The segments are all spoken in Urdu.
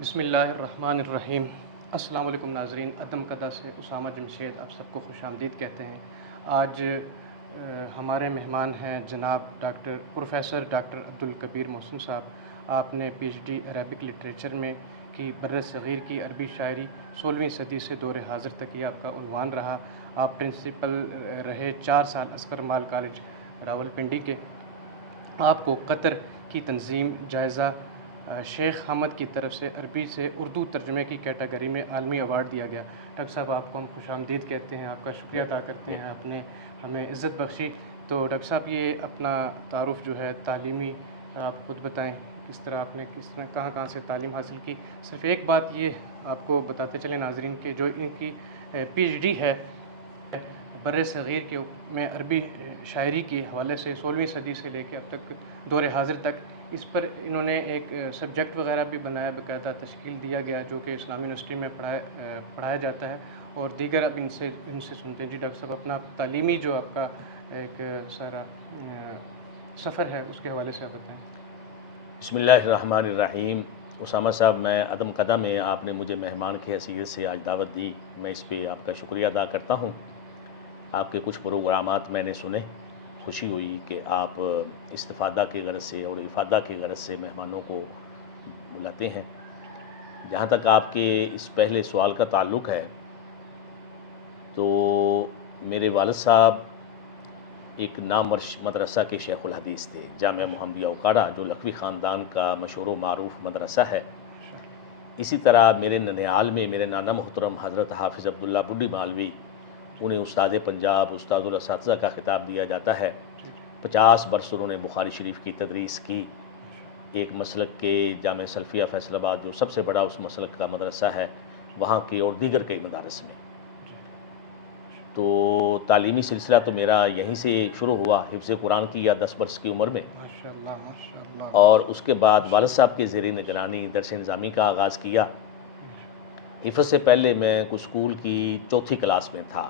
بسم اللہ الرحمن الرحیم۔ السلام علیکم ناظرین، عدم قدہ سے اسامہ جمشید آپ سب کو خوش آمدید کہتے ہیں۔ آج ہمارے مہمان ہیں جناب پروفیسر ڈاکٹر عبدالکبیر محسن صاحب۔ آپ نے P H D Arabic literature میں کی، بر صغیر کی عربی شاعری 16ویں صدی سے دور حاضر تک یہ آپ کا عنوان رہا۔ آپ پرنسپل رہے 4 سال عسکر مال کالج راولپنڈی کے۔ آپ کو قطر کی تنظیم جائزہ شیخ حمد کی طرف سے عربی سے اردو ترجمے کی کیٹیگری میں عالمی ایوارڈ دیا گیا۔ ڈاکٹر صاحب آپ کو ہم خوش آمدید کہتے ہیں، آپ کا شکریہ ادا کرتے ہیں، آپ نے ہمیں عزت بخشی۔ تو ڈاکٹر صاحب یہ اپنا تعارف جو ہے تعلیمی آپ خود بتائیں، کس طرح آپ نے کہاں کہاں سے تعلیم حاصل کی۔ صرف ایک بات یہ آپ کو بتاتے چلیں ناظرین کہ جو ان کی پی ایچ ڈی ہے بر صغیر کے میں عربی شاعری کے حوالے سے 16ویں صدی سے لے کے اب تک دور حاضر تک، اس پر انہوں نے ایک سبجیکٹ وغیرہ بھی بنایا، باقاعدہ تشکیل دیا گیا جو کہ اسلامی یونیورسٹی میں پڑھایا جاتا ہے، اور دیگر اب ان سے سنتے ہیں۔ جی ڈاکٹر صاحب اپنا تعلیمی جو آپ کا ایک سارا سفر ہے اس کے حوالے سے آپ بتائیں۔ بسم اللہ الرحمن الرحیم۔ اسامہ صاحب، میں عدم قدہ میں آپ نے مجھے مہمان کی حیثیت سے آج دعوت دی، میں اس پہ آپ کا شکریہ ادا کرتا ہوں۔ آپ کے کچھ پروگرامات میں نے سنے، خوشی ہوئی کہ آپ استفادہ کی غرض سے اور افادہ کی غرض سے مہمانوں کو بلاتے ہیں۔ جہاں تک آپ کے اس پہلے سوال کا تعلق ہے، تو میرے والد صاحب ایک نامور مدرسہ کے شیخ الحدیث تھے، جامعہ محمدیہ اوکاڑہ، جو لکھوی خاندان کا مشہور و معروف مدرسہ ہے۔ اسی طرح میرے ننیال میں میرے نانا محترم حضرت حافظ عبداللہ بڈھی مالوی، انہیں استاد پنجاب، استاد الاساتذہ کا خطاب دیا جاتا ہے۔ 50 برس انہوں نے بخاری شریف کی تدریس کی، ایک مسلک کے جامعہ سلفیہ فیصل آباد جو سب سے بڑا اس مسلک کا مدرسہ ہے، وہاں کے اور دیگر کئی مدارس میں۔ تو تعلیمی سلسلہ تو میرا یہیں سے شروع ہوا، حفظ قرآن کیا 10 برس کی عمر میں، ماشاءاللہ ماشاءاللہ۔ اور اس کے بعد والد صاحب کے زیر نگرانی درس نظامی کا آغاز کیا۔ حفظ سے پہلے میں کچھ اسکول کی 4تھی کلاس میں تھا،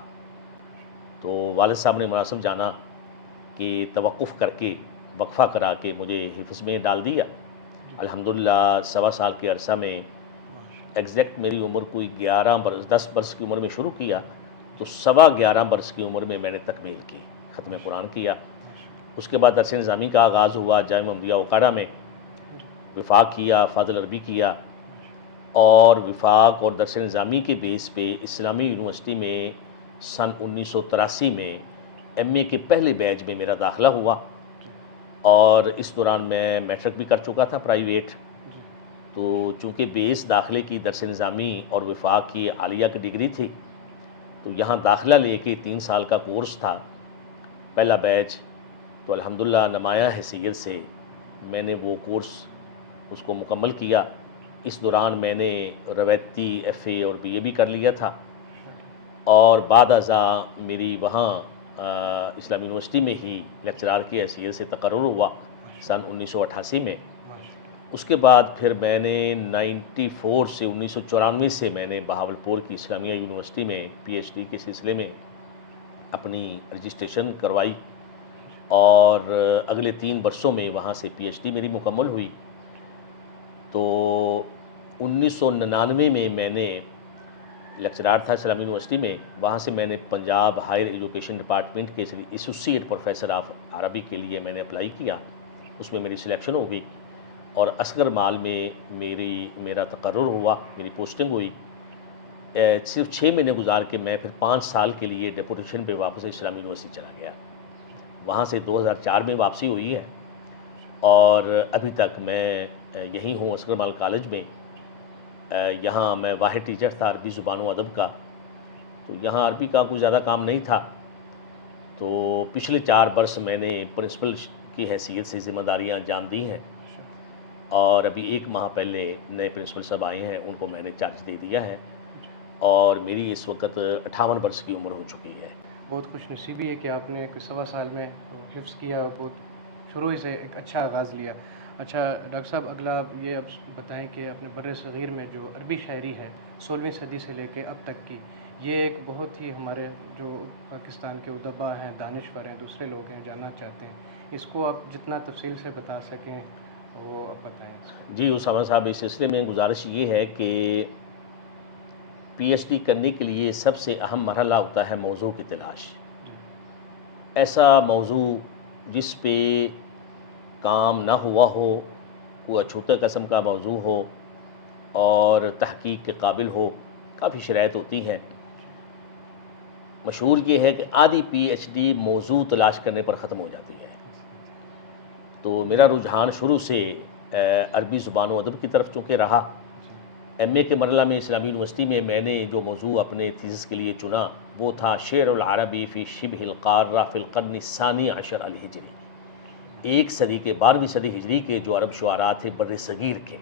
تو والد صاحب نے مناسب جانا کہ توقف کر کے وقفہ کرا کے مجھے حفظ میں ڈال دیا۔ الحمدللہ 1.25 سال کے عرصہ میں ایگزیکٹ میری عمر کوئی 10 برس کی عمر میں شروع کیا، تو 11.25 برس کی عمر میں میں نے تکمیل کی، ختم قرآن کیا۔ اس کے بعد درس نظامی کا آغاز ہوا جامعہ محمدیہ اوکاڑہ میں، وفاق کیا، فاضل عربی کیا، اور وفاق اور درس نظامی کے بیس پہ اسلامی یونیورسٹی میں سن 1983 میں ایم اے کے پہلے بیچ میں میرا داخلہ ہوا، اور اس دوران میں میٹرک بھی کر چکا تھا پرائیویٹ۔ تو چونکہ بیس داخلے کی درس نظامی اور وفاق کی عالیہ کی ڈگری تھی، تو یہاں داخلہ لے کے 3 سال کا کورس تھا پہلا بیچ، تو الحمدللہ نمایاں حیثیت سے میں نے وہ کورس اس کو مکمل کیا۔ اس دوران میں نے روایتی ایف اے اور بی اے بھی کر لیا تھا، اور بعد ازاں میری وہاں اسلامی یونیورسٹی میں ہی لیکچرار کی حیثیت سے تقرر ہوا سن 1988 میں۔ اس کے بعد پھر میں نے 94 سے 1994 سے میں نے بہاولپور کی اسلامیہ یونیورسٹی میں پی ایچ ڈی کے سلسلے میں اپنی رجسٹریشن کروائی، اور اگلے 3 برسوں میں وہاں سے پی ایچ ڈی میری مکمل ہوئی۔ تو 1999 میں میں نے لیکچرار تھا اسلامی یونیورسٹی میں، وہاں سے میں نے پنجاب ہائر ایجوکیشن ڈپارٹمنٹ کے ایسوسیٹ پروفیسر آف عربی کے لیے میں نے اپلائی کیا، اس میں میری سلیکشن ہو گئی، اور عسکر مال میں میرا تقرر ہوا، میری پوسٹنگ ہوئی۔ صرف 6 مہینے گزار کے میں پھر 5 سال کے لیے ڈیپوٹیشن پہ واپس اسلامی یونیورسٹی چلا گیا، وہاں سے 2004 میں واپسی ہوئی ہے، اور ابھی تک میں یہیں ہوں عسکر مال کالج میں۔ یہاں میں واحد ٹیچر تھا عربی زبان و ادب کا، تو یہاں عربی کا کوئی زیادہ کام نہیں تھا، تو پچھلے 4 برس میں نے پرنسپل کی حیثیت سے ذمہ داریاں انجام دی ہیں، اور ابھی 1 ماہ پہلے نئے پرنسپل صاحب آئے ہیں، ان کو میں نے چارج دے دیا ہے، اور میری اس وقت 58 برس کی عمر ہو چکی ہے۔ بہت خوش نصیبی ہے کہ آپ نے ایک 1.25 سال میں حفظ کیا اور بہت شروع سے ایک اچھا آغاز لیا۔ اچھا ڈاکٹر صاحب، اگلا آپ یہ اب بتائیں کہ اپنے بر صغیر میں جو عربی شاعری ہے 16ویں صدی سے لے کے اب تک کی، یہ ایک بہت ہی ہمارے جو پاکستان کے ادبا ہیں، دانشور ہیں، دوسرے لوگ ہیں، جاننا چاہتے ہیں، اس کو آپ جتنا تفصیل سے بتا سکیں وہ اب بتائیں اس کا۔ جی اسامہ صاحب، اس سلسلے میں گزارش یہ ہے کہ پی ایچ ڈی کرنے کے لیے سب سے اہم مرحلہ ہوتا ہے موضوع کی تلاش۔ جی ایسا موضوع جس پہ کام نہ ہوا ہو، کوئی اچھوتے قسم کا موضوع ہو اور تحقیق کے قابل ہو، کافی شرائط ہوتی ہیں۔ مشہور یہ ہے کہ آدھی پی ایچ ڈی موضوع تلاش کرنے پر ختم ہو جاتی ہے۔ تو میرا رجحان شروع سے عربی زبان و ادب کی طرف چونکہ رہا۔ ایم اے کے مرحلہ میں اسلامی یونیورسٹی میں میں نے جو موضوع اپنے تھیسس کے لیے چنا وہ تھا شعر العربی فی شبہ القارہ فی القرن الثانی عشر الہجری، ایک صدی کے 12ویں صدی ہجری کے جو عرب شعراء تھے بر صغیر کے۔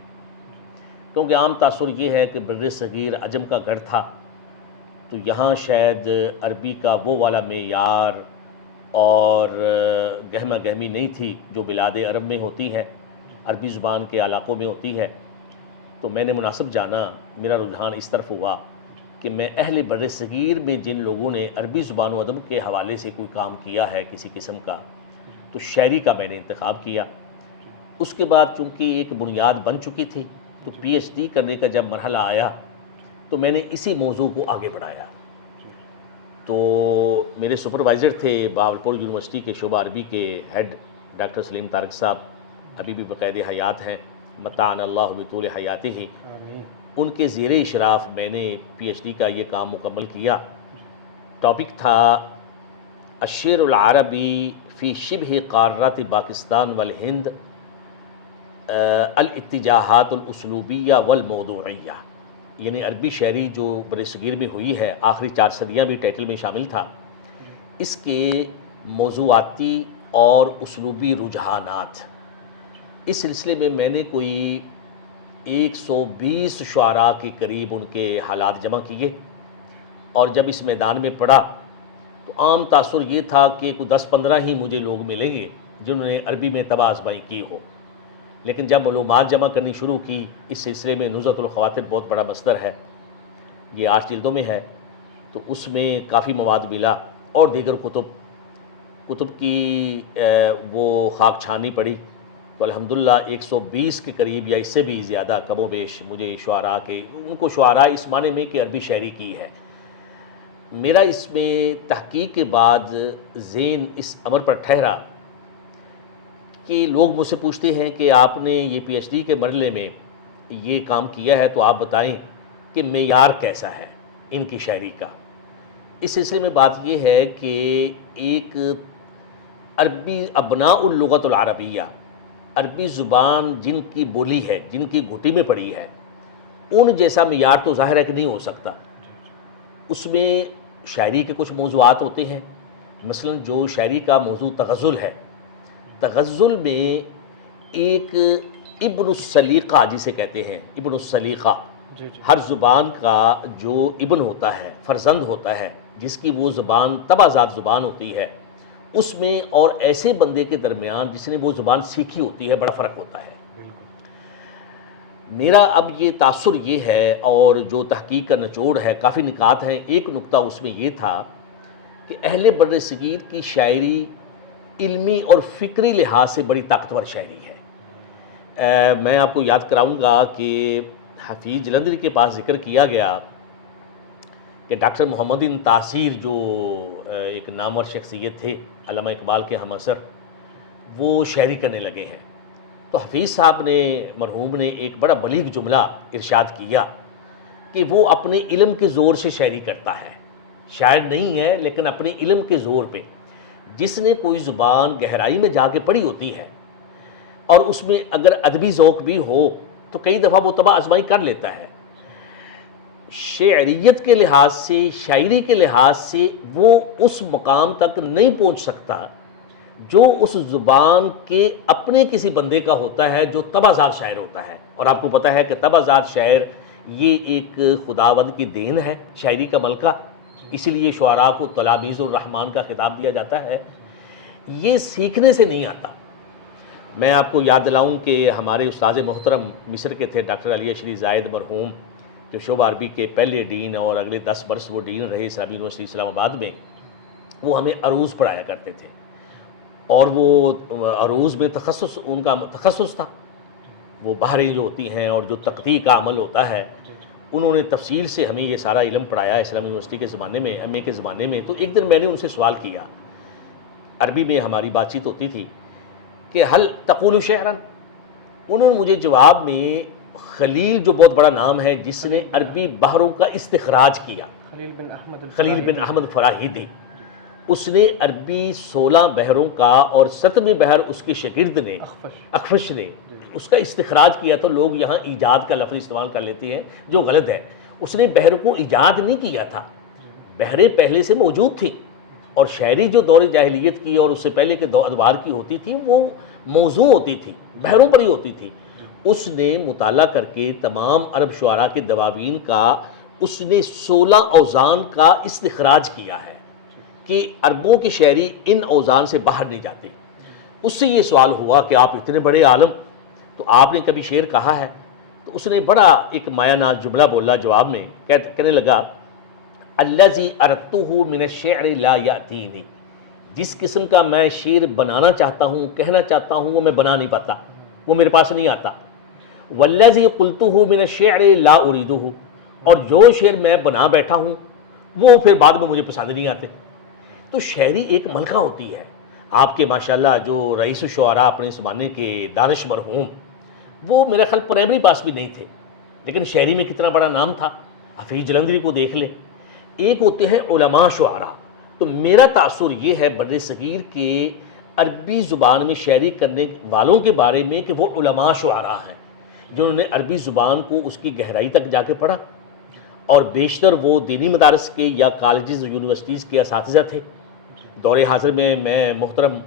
کیونکہ عام تاثر یہ ہے کہ بر صغیر عجم کا گھر تھا، تو یہاں شاید عربی کا وہ والا معیار اور گہما گہمی نہیں تھی جو بلاد عرب میں ہوتی ہے، عربی زبان کے علاقوں میں ہوتی ہے۔ تو میں نے مناسب جانا، میرا رجحان اس طرف ہوا کہ میں اہل بر صغیر میں جن لوگوں نے عربی زبان و ادب کے حوالے سے کوئی کام کیا ہے کسی قسم کا، تو شاعری کا میں نے انتخاب کیا۔ اس کے بعد چونکہ ایک بنیاد بن چکی تھی، تو پی ایچ ڈی کرنے کا جب مرحلہ آیا تو میں نے اسی موضوع کو آگے بڑھایا۔ تو میرے سپروائزر تھے بہاولپور یونیورسٹی کے شعبہ عربی کے ہیڈ ڈاکٹر سلیم طارق صاحب، ابھی بھی بقید حیات ہیں، متعنا اللہ بطول حیاتہ ہی۔ آمین۔ ان کے زیر اشراف میں نے پی ایچ ڈی کا یہ کام مکمل کیا۔ ٹاپک تھا الشعر العربی فی شبہ قارۃ پاکستان والہند، الاتجاہات الاسلوبیہ والموضوعیہ، یعنی عربی شاعری جو بر صغیر میں ہوئی ہے، آخری 4 صدیاں بھی ٹائٹل میں شامل تھا، اس کے موضوعاتی اور اسلوبی رجحانات۔ اس سلسلے میں میں نے کوئی 120 شعراء کے قریب ان کے حالات جمع کیے، اور جب اس میدان میں پڑا تو عام تاثر یہ تھا کہ کوئی 10-15 ہی مجھے لوگ ملیں گے جنہوں نے عربی میں طبع آزمائی کی ہو۔ لیکن جب معلومات جمع کرنی شروع کی، اس سلسلے میں نزہۃ الخواطر بہت بڑا مصدر ہے، یہ 8 جلدوں میں ہے، تو اس میں کافی مواد ملا، اور دیگر کتب کی وہ خاک چھانی پڑی، تو الحمدللہ 120 کے قریب یا اس سے بھی زیادہ کم و بیش مجھے شعراء کے، ان کو شعراء اس معنی میں کہ عربی شاعری کی ہے۔ میرا اس میں تحقیق کے بعد ذہن اس امر پر ٹھہرا کہ لوگ مجھ سے پوچھتے ہیں کہ آپ نے یہ پی ایچ ڈی کے مرحلے میں یہ کام کیا ہے، تو آپ بتائیں کہ معیار کیسا ہے ان کی شاعری کا۔ اس سلسلے میں بات یہ ہے کہ ایک عربی ابناء اللغت العربیہ، عربی زبان جن کی بولی ہے، جن کی گھٹی میں پڑی ہے، ان جیسا معیار تو ظاہر ہے کہ نہیں ہو سکتا۔ اس میں شاعری کے کچھ موضوعات ہوتے ہیں، مثلا جو شاعری کا موضوع تغزل ہے، تغزل میں ایک ابن السلیقہ جسے کہتے ہیں، ابن السلیقہ، جی جی ہر زبان کا جو ابن ہوتا ہے، فرزند ہوتا ہے، جس کی وہ زبان طبع ذات زبان ہوتی ہے، اس میں اور ایسے بندے کے درمیان جس نے وہ زبان سیکھی ہوتی ہے بڑا فرق ہوتا ہے۔ بالکل۔ میرا اب یہ تاثر یہ ہے، اور جو تحقیق کا نچوڑ ہے، کافی نکات ہیں، ایک نقطہ اس میں یہ تھا کہ اہل بر صغیر کی شاعری علمی اور فکری لحاظ سے بڑی طاقتور شاعری ہے۔ میں آپ کو یاد کراؤں گا کہ حفیظ جلندری کے پاس ذکر کیا گیا کہ ڈاکٹر محمد تاثیر جو ایک نامور شخصیت تھے، علامہ اقبال کے ہم عصر، وہ شاعری کرنے لگے ہیں۔ تو حفیظ صاحب نے، مرحوم نے، ایک بڑا بلیغ جملہ ارشاد کیا کہ وہ اپنے علم کے زور سے شاعری کرتا ہے، شاعر نہیں ہے لیکن اپنے علم کے زور پہ۔ جس نے کوئی زبان گہرائی میں جا کے پڑھی ہوتی ہے اور اس میں اگر ادبی ذوق بھی ہو تو کئی دفعہ وہ طبع آزمائی کر لیتا ہے۔ شعریت کے لحاظ سے، شاعری کے لحاظ سے وہ اس مقام تک نہیں پہنچ سکتا جو اس زبان کے اپنے کسی بندے کا ہوتا ہے جو طبع ذات شاعر ہوتا ہے۔ اور آپ کو پتہ ہے کہ طبع ذات شاعر یہ ایک خداوند کی دین ہے، شاعری کا ملکہ، اسی لیے شعراء کو تلاميذ الرحمن کا خطاب دیا جاتا ہے۔ یہ سیکھنے سے نہیں آتا۔ میں آپ کو یاد دلاؤں کہ ہمارے استاد محترم مصر کے تھے ڈاکٹر علی اشری زائد مرحوم، جو شعبہ عربی کے پہلے ڈین اور اگلے 10 برس وہ ڈین رہے اسلامی یونیورسٹی اسلام آباد میں۔ وہ ہمیں عروض پڑھایا کرتے تھے، اور وہ عروض میں تخصص، ان کا تخصص تھا۔ وہ بحریں جو ہوتی ہیں اور جو تقطیع کا عمل ہوتا ہے، انہوں نے تفصیل سے ہمیں یہ سارا علم پڑھایا اسلامی یونیورسٹی کے زمانے میں، ایم اے کے زمانے میں۔ تو ایک دن میں نے ان سے سوال کیا، عربی میں ہماری بات چیت ہوتی تھی، کہ حل تقول شعرا؟ انہوں نے مجھے جواب میں خلیل جو بہت بڑا نام ہے جس نے عربی بحروں کا استخراج کیا، خلیل بن احمد فراہیدی، اس نے عربی 16 بحروں کا اور 7ویں بحر اس کے شاگرد نے اخفش نے اس کا استخراج کیا۔ تو لوگ یہاں ایجاد کا لفظ استعمال کر لیتے ہیں جو غلط ہے، اس نے بحر کو ایجاد نہیں کیا تھا، بحریں پہلے سے موجود تھیں، اور شاعری جو دور جاہلیت کی اور اس سے پہلے کے ادوار کی ہوتی تھی وہ موضوع ہوتی تھی، بحروں پر ہی ہوتی تھی۔ اس نے مطالعہ کر کے تمام عرب شعراء کے دواوین کا اس نے 16 اوزان کا استخراج کیا ہے کہ عربوں کی شاعری ان اوزان سے باہر نہیں جاتی۔ اس سے یہ سوال ہوا کہ آپ اتنے بڑے عالم، تو آپ نے کبھی شعر کہا ہے؟ تو اس نے بڑا ایک مایہ ناز جملہ بولا جواب میں، کہنے لگا الذی اردتہ من الشعر لا یاتینی، جس قسم کا میں شعر بنانا چاہتا ہوں، کہنا چاہتا ہوں، وہ میں بنا نہیں پاتا، وہ میرے پاس نہیں آتا۔ والذی قلتہ من الشعر لا اریدہ، اور جو شعر میں بنا بیٹھا ہوں وہ پھر بعد میں مجھے پسند نہیں آتے۔ تو شاعری ایک ملکہ ہوتی ہے۔ آپ کے ماشاءاللہ جو رئیس الشعراء اپنے زمانے کے دانش مرحوم، وہ میرے خیال پرائمری پاس بھی نہیں تھے، لیکن شاعری میں کتنا بڑا نام تھا۔ حفیظ جلندری کو دیکھ لیں، ایک ہوتے ہیں علماء شعراء۔ تو میرا تاثر یہ ہے بر صغیر کے عربی زبان میں شاعری کرنے والوں کے بارے میں کہ وہ علماء شعراء ہیں جنہوں نے عربی زبان کو اس کی گہرائی تک جا کے پڑھا، اور بیشتر وہ دینی مدارس کے یا کالجز یونیورسٹیز کے اساتذہ تھے۔ دور حاضر میں محترم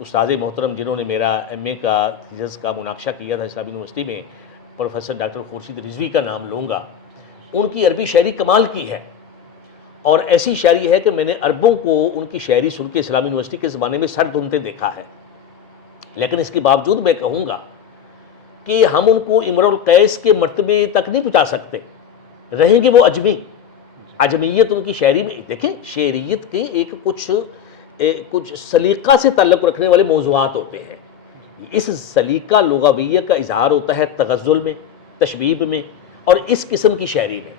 استاد محترم جنہوں نے میرا ایم اے کا تھیسس کا مناقشہ کیا تھا اسلامی یونیورسٹی میں، پروفیسر ڈاکٹر خورشید رضوی کا نام لوں گا۔ ان کی عربی شاعری کمال کی ہے، اور ایسی شاعری ہے کہ میں نے عربوں کو ان کی شاعری سن کے اسلامی یونیورسٹی کے زمانے میں سر دھنتے دیکھا ہے۔ لیکن اس کے باوجود میں کہوں گا کہ ہم ان کو امرؤ القیس کے مرتبے تک نہیں پہنچا سکتے، رہیں گے وہ اجمی۔ اجمیت ان کی شاعری میں، دیکھیں شعریت کے ایک کچھ سلیقہ سے تعلق رکھنے والے موضوعات ہوتے ہیں، اس سلیقہ لغویہ کا اظہار ہوتا ہے تغزل میں، تشبیب میں، اور اس قسم کی شاعری میں۔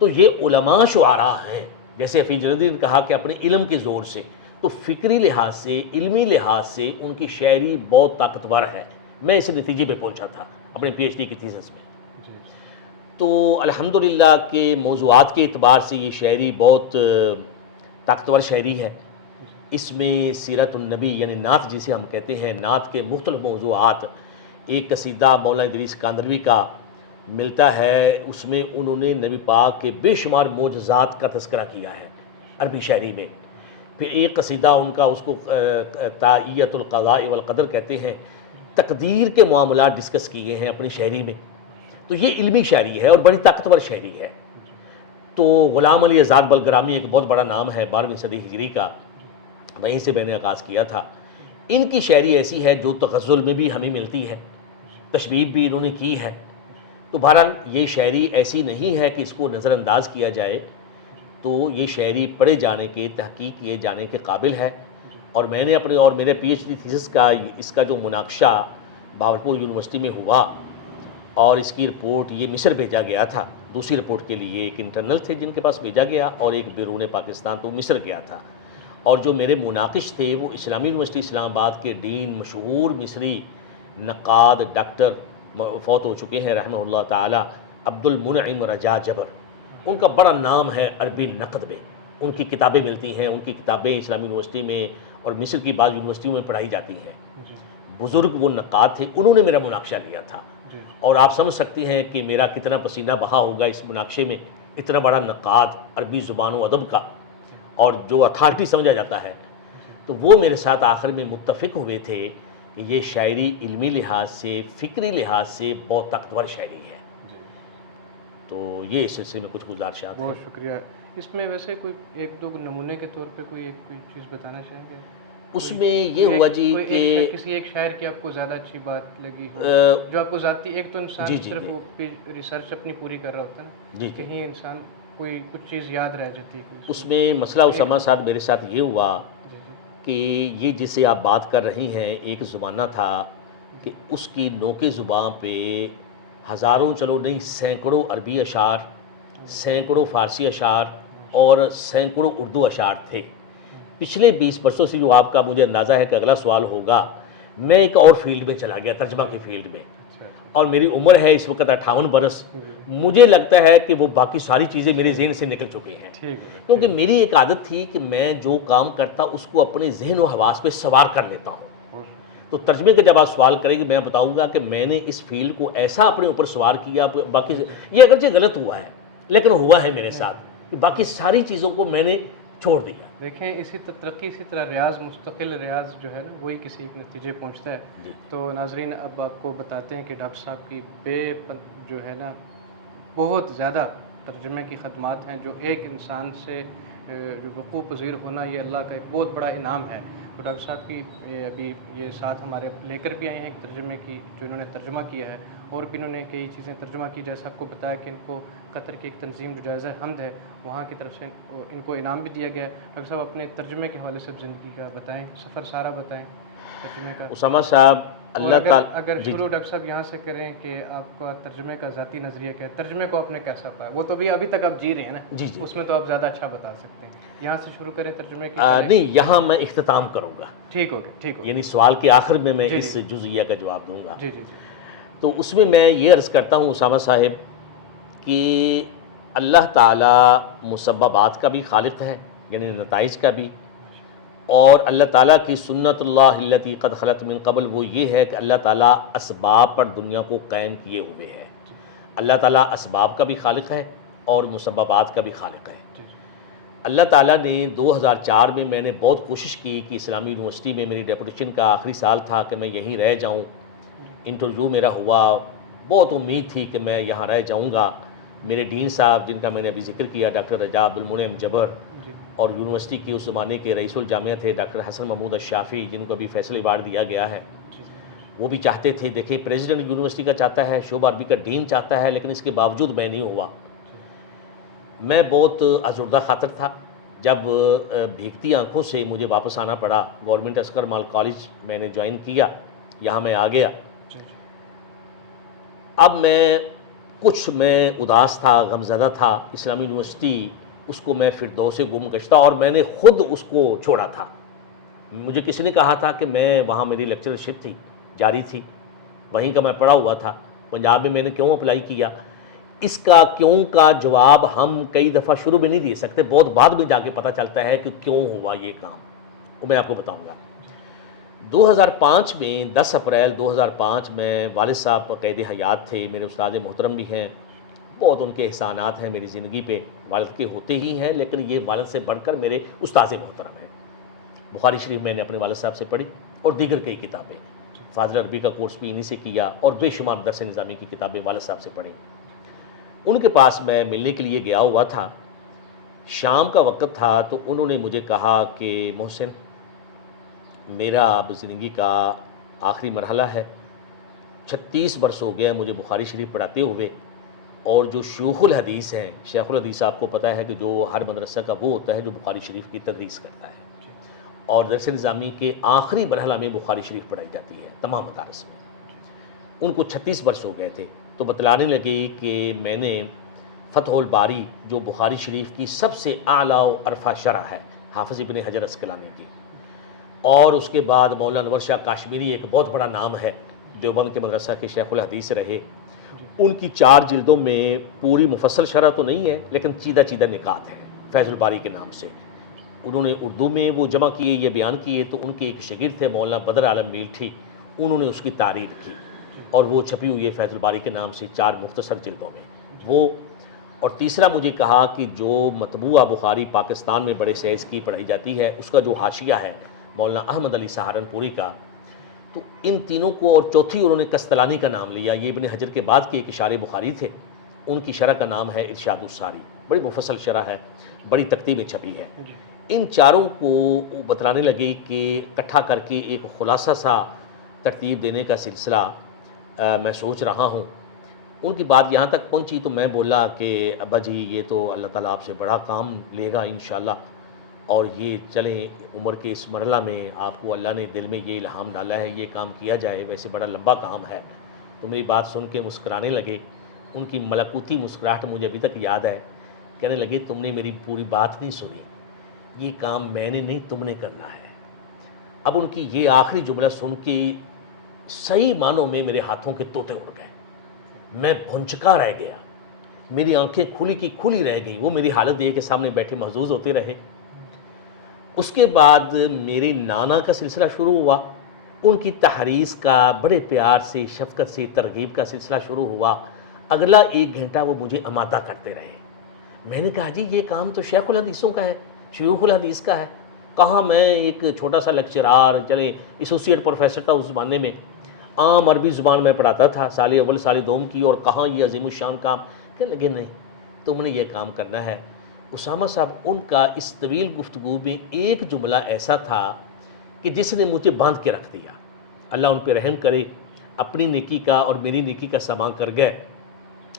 تو یہ علماء شعراء ہیں، جیسے حفیظ جلندری نے کہا کہ اپنے علم کے زور سے، تو فکری لحاظ سے، علمی لحاظ سے ان کی شاعری بہت طاقتور ہے۔ میں اس نتیجے پہ پہنچا تھا اپنے پی ایچ ڈی کی تھیسس میں۔ تو الحمدللہ کہ موضوعات کے اعتبار سے یہ شاعری بہت طاقتور شاعری ہے۔ اس میں سیرت النبی یعنی نعت جسے ہم کہتے ہیں، نعت کے مختلف موضوعات، ایک قصیدہ مولانا ادریس کاندھلوی کا ملتا ہے، اس میں انہوں نے نبی پاک کے بے شمار معجزات کا تذکرہ کیا ہے عربی شاعری میں۔ پھر ایک قصیدہ ان کا، اس کو تعییت القضاء والقدر کہتے ہیں، تقدیر کے معاملات ڈسکس کیے ہیں اپنی شاعری میں۔ تو یہ علمی شاعری ہے اور بڑی طاقتور شاعری ہے۔ تو غلام علی آزاد بلگرامی ایک بہت بڑا نام ہے 12ویں صدی ہجری کا، وہیں سے میں نے آغاز کیا تھا۔ ان کی شاعری ایسی ہے جو تغزل میں بھی ہمیں ملتی ہے، تشبیب بھی انہوں نے کی ہے۔ تو بہرحال یہ شاعری ایسی نہیں ہے کہ اس کو نظر انداز کیا جائے، تو یہ شاعری پڑھے جانے کے، تحقیق کیے جانے کے قابل ہے۔ اور میں نے اپنے اور میرے پی ایچ ڈی تھیسس کا اس کا جو مناقشہ باولپور یونیورسٹی میں ہوا، اور اس کی رپورٹ یہ مصر بھیجا گیا تھا، دوسری رپورٹ کے لیے ایک انٹرنل تھے جن کے پاس بھیجا گیا، اور ایک بیرون پاکستان، تو مصر گیا تھا۔ اور جو میرے مناقش تھے وہ اسلامی یونیورسٹی اسلام آباد کے ڈین، مشہور مصری نقاد ڈاکٹر فوت ہو چکے ہیں رحمہ اللہ تعالی، عبد المنعم رجا جبر۔ ان کا بڑا نام ہے عربی نقد میں، ان کی کتابیں ملتی ہیں، ان کی کتابیں اسلامی یونیورسٹی میں اور مصر کی بعض یونیورسٹیوں میں پڑھائی جاتی ہیں۔ بزرگ وہ نقاد تھے، انہوں نے میرا مناقشہ لیا تھا، اور آپ سمجھ سکتے ہیں کہ میرا کتنا پسینہ بہا ہوگا اس مناقشے میں۔ اتنا بڑا نقاد عربی زبان و ادب کا، اور جو اتھارٹی سمجھا جاتا ہے، تو وہ میرے ساتھ آخر میں متفق ہوئے تھے کہ یہ شاعری علمی لحاظ سے، فکری لحاظ سے بہت طاقتور شاعری ہے۔ تو یہ اس سلسلے میں کچھ گزارشات ہیں۔ بہت شکریہ۔ اس میں ویسے کوئی ایک دو نمونے کے طور پہ کوئی چیز بتانا چاہیں گے؟ اس میں یہ ہوا جی کہ کسی ایک شاعر کی آپ کو زیادہ اچھی بات لگی ہو، جو آپ کو ذاتی، ایک تو انسان صرف وہ ریسرچ اپنی پوری کر رہا ہوتا ہے نا، کہیں انسان کوئی کچھ چیز یاد رہ جاتی ہے۔ اس میں مسئلہ اسامہ صاحب میرے ساتھ یہ ہوا کہ یہ جسے آپ بات کر رہی ہیں، ایک زمانہ تھا کہ اس کی نوک زباں پہ ہزاروں چلو نہیں سینکڑوں عربی اشعار، سینکڑوں فارسی اشعار اور سینکڑوں اردو اشعار تھے۔ پچھلے 20 برسوں سے جو آپ کا مجھے اندازہ ہے کہ اگلا سوال ہوگا، میں ایک اور فیلڈ میں چلا گیا، ترجمہ کی فیلڈ میں، اور میری عمر ہے اس وقت 58 برس۔ مجھے لگتا ہے کہ وہ باقی ساری چیزیں میرے ذہن سے نکل چکی ہیں، کیونکہ میری ایک عادت تھی کہ میں جو کام کرتا اس کو اپنے ذہن و حواس پہ سوار کر لیتا ہوں۔ تو ترجمے کا جب آپ سوال کریں گے میں بتاؤں گا کہ میں نے اس فیلڈ کو ایسا اپنے اوپر سوار کیا، باقی یہ اگرچہ غلط ہوا ہے لیکن ہوا ہے میرے ساتھ، کہ باقی ساری چیزوں کو میں نے چھوڑ دیا۔ دیکھیں اسی ترقی اسی طرح ریاض، مستقل ریاض جو ہے نا وہی کسی ایک نتیجے پہنچتا ہے۔ تو ناظرین اب آپ کو بتاتے ہیں کہ ڈاکٹر صاحب کی جو ہے نا بہت زیادہ ترجمے کی خدمات ہیں، جو ایک انسان سے جو وقوع پذیر ہونا یہ اللہ کا ایک بہت بڑا انعام ہے۔ تو ڈاکٹر صاحب کی ابھی یہ ساتھ ہمارے لے کر بھی آئے ہیں ایک ترجمے کی، جو انہوں نے ترجمہ کیا ہے، اور بھی انہوں نے کئی چیزیں ترجمہ کی، جیسا آپ کو بتایا کہ ان کو قطر کی ایک تنظیم جو جائزہ حمد ہے وہاں کی طرف سے ان کو انعام بھی دیا گیا ہے۔ ڈاکٹر صاحب اپنے ترجمے کے حوالے سے زندگی کا بتائیں، سفر سارا بتائیں ترجمے کا۔ اسامہ صاحب اللہ تعالیٰ اگر شروع ڈاکٹر صاحب یہاں سے کریں کہ آپ کا ترجمے کا ذاتی نظریہ کیا ہے، ترجمے کو آپ نے کیسا پایا؟ وہ تو بھی ابھی تک آپ جی رہے ہیں نا، اس میں تو آپ زیادہ اچھا بتا سکتے ہیں، یہاں سے شروع کریں ترجمے کی۔ نہیں، یہاں میں اختتام کروں گا، ٹھیک ہو گیا، ٹھیک ہو، یعنی سوال کے آخر میں اس جزئیہ کا جواب دوں گا۔ جی جی جی۔ تو اس میں یہ عرض کرتا ہوں اسامہ صاحب کہ اللہ تعالیٰ مسببات کا بھی خالق ہے، یعنی نتائج کا بھی، اور اللہ تعالیٰ کی سنت اللہ التی قد خلت من قبل وہ یہ ہے کہ اللہ تعالیٰ اسباب پر دنیا کو قائم کیے ہوئے ہے۔ اللہ تعالیٰ اسباب کا بھی خالق ہے اور مسببات کا بھی خالق ہے۔ اللہ تعالیٰ نے 2004 میں نے بہت کوشش کی کہ اسلامی یونیورسٹی میں میری ڈیپوٹیشن کا آخری سال تھا کہ میں یہیں رہ جاؤں، انٹرویو میرا ہوا، بہت امید تھی کہ میں یہاں رہ جاؤں گا۔ میرے ڈین صاحب جن کا میں نے ابھی ذکر کیا، ڈاکٹر رجا عبدالمنعم جبر، اور یونیورسٹی کے اس زمانے کے رئیس الجامعہ تھے ڈاکٹر حسن محمود الشافی، جن کو ابھی فیصل ایوارڈ دیا گیا ہے، وہ بھی چاہتے تھے۔ دیکھیں پریزیڈنٹ یونیورسٹی کا چاہتا ہے، شعبہ عربی کا ڈین چاہتا ہے، لیکن اس کے باوجود میں نہیں ہوا۔ میں بہت آزردہ خاطر تھا جب بھیگتی آنکھوں سے مجھے واپس آنا پڑا۔ گورنمنٹ عسکر مال کالج میں نے جوائن کیا، یہاں میں آ گیا۔ اب میں اداس تھا، غمزدہ تھا۔ اسلامی یونیورسٹی اس کو میں فردوس گم گشتہ، اور میں نے خود اس کو چھوڑا تھا۔ مجھے کسی نے کہا تھا کہ میں وہاں میری لیکچرشپ تھی، جاری تھی، وہیں کا میں پڑھا ہوا تھا۔ پنجاب میں نے کیوں اپلائی کیا، اس کا کیوں کا جواب ہم کئی دفعہ شروع میں نہیں دے سکتے، بہت بعد میں جا کے پتہ چلتا ہے کہ کیوں ہوا یہ کام، وہ میں آپ کو بتاؤں گا۔ 2005 میں 10 اپریل 2005 میں والد صاحب قید حیات تھے، میرے استاد محترم بھی ہیں، بہت ان کے احسانات ہیں میری زندگی پہ، والد کے ہوتے ہی ہیں، لیکن یہ والد سے بڑھ کر میرے استاد محترم ہیں۔ بخاری شریف میں نے اپنے والد صاحب سے پڑھی، اور دیگر کئی کتابیں، فاضل عربی کا کورس بھی انہی سے کیا، اور بے شمار درس نظامی کی کتابیں والد صاحب سے پڑھیں۔ ان کے پاس میں ملنے کے لیے گیا ہوا تھا، شام کا وقت تھا، تو انہوں نے مجھے کہا کہ محسن، میرا اب زندگی کا آخری مرحلہ ہے، 36 برس ہو گیا مجھے بخاری شریف پڑھاتے ہوئے، اور جو شیوخ الحدیث ہیں، شیخ الحدیث آپ کو پتہ ہے کہ جو ہر مدرسہ کا وہ ہوتا ہے جو بخاری شریف کی تدریس کرتا ہے، اور درس نظامی کے آخری مرحلہ میں بخاری شریف پڑھائی جاتی ہے تمام مدارس میں۔ ان کو 36 برس ہو گئے تھے، تو بتلانے لگے کہ میں نے فتح الباری جو بخاری شریف کی سب سے اعلیٰ و عرفہ شرح ہے، حافظ ابن حجر عسقلانی کی، اور اس کے بعد مولانا انور شاہ کاشمیری ایک بہت بڑا نام ہے، دیوبند کے مدرسہ کے شیخ الحدیث رہے، ان کی 4 جلدوں میں پوری مفصل شرح تو نہیں ہے لیکن چیدہ چیدہ نکات ہیں فیض الباری کے نام سے۔ انہوں نے اردو میں وہ جمع کیے، یہ بیان کیے، تو ان کے ایک شاگرد تھے مولانا بدر عالم میلٹھی، انہوں نے اس کی تعریر کی، اور وہ چھپی ہوئی ہے فیض الباری کے نام سے 4 مختصر جلدوں میں وہ۔ اور تیسرا مجھے کہا کہ جو مطبوعہ بخاری پاکستان میں بڑے سائز کی پڑھائی جاتی ہے، اس کا جو حاشیہ ہے مولانا احمد علی سہارنپوری کا، تو ان تینوں کو، اور چوتھی انہوں نے کستلانی کا نام لیا، یہ ابن حجر کے بعد کے ایک اشارے بخاری تھے، ان کی شرح کا نام ہے ارشاد الساری، بڑی مفصل شرح ہے، بڑی تکتی میں چھپی ہے۔ ان چاروں کو بتلانے لگے کہ اکٹھا کر کے ایک خلاصہ سا ترتیب دینے کا سلسلہ میں سوچ رہا ہوں۔ ان کی بات یہاں تک پہنچی تو میں بولا کہ ابا جی یہ تو اللہ تعالیٰ آپ سے بڑا کام لے گا انشاءاللہ، اور یہ چلیں عمر کے اس مرحلہ میں آپ کو اللہ نے دل میں یہ الہام ڈالا ہے یہ کام کیا جائے، ویسے بڑا لمبا کام ہے، تو میری بات سن کے مسکرانے لگے۔ ان کی ملکوتی مسکراہٹ مجھے ابھی تک یاد ہے۔ کہنے لگے تم نے میری پوری بات نہیں سنی، یہ کام میں نے نہیں تم نے کرنا ہے۔ اب ان کی یہ آخری جملہ سن کے صحیح معنوں میں میرے ہاتھوں کے طوطے اڑ گئے، میں بھنچکا رہ گیا، میری آنکھیں کھلی کی کھلی رہ گئی۔ وہ میری حالت یہ کہ سامنے بیٹھے محظوظ ہوتے رہے۔ اس کے بعد میرے نانا کا سلسلہ شروع ہوا، ان کی تحریض کا، بڑے پیار سے شفقت سے ترغیب کا سلسلہ شروع ہوا۔ اگلا 1 گھنٹہ وہ مجھے آمادہ کرتے رہے۔ میں نے کہا جی یہ کام تو شیخ الحدیثوں کا ہے، شیوخ الحدیث کا ہے، کہاں میں ایک چھوٹا سا لیکچرار، چلے ایسوسیٹ پروفیسر تھا اس زمانے میں، عام عربی زبان میں پڑھاتا تھا سال اول سال دوم کی، اور کہاں یہ عظیم الشان کام۔ کہنے لگے نہیں تم نے یہ کام کرنا ہے۔ اسامہ صاحب ان کا اس طویل گفتگو میں ایک جملہ ایسا تھا کہ جس نے مجھے باندھ کے رکھ دیا۔ اللہ ان پہ رحم کرے، اپنی نیکی کا اور میری نیکی کا سامان کر گئے،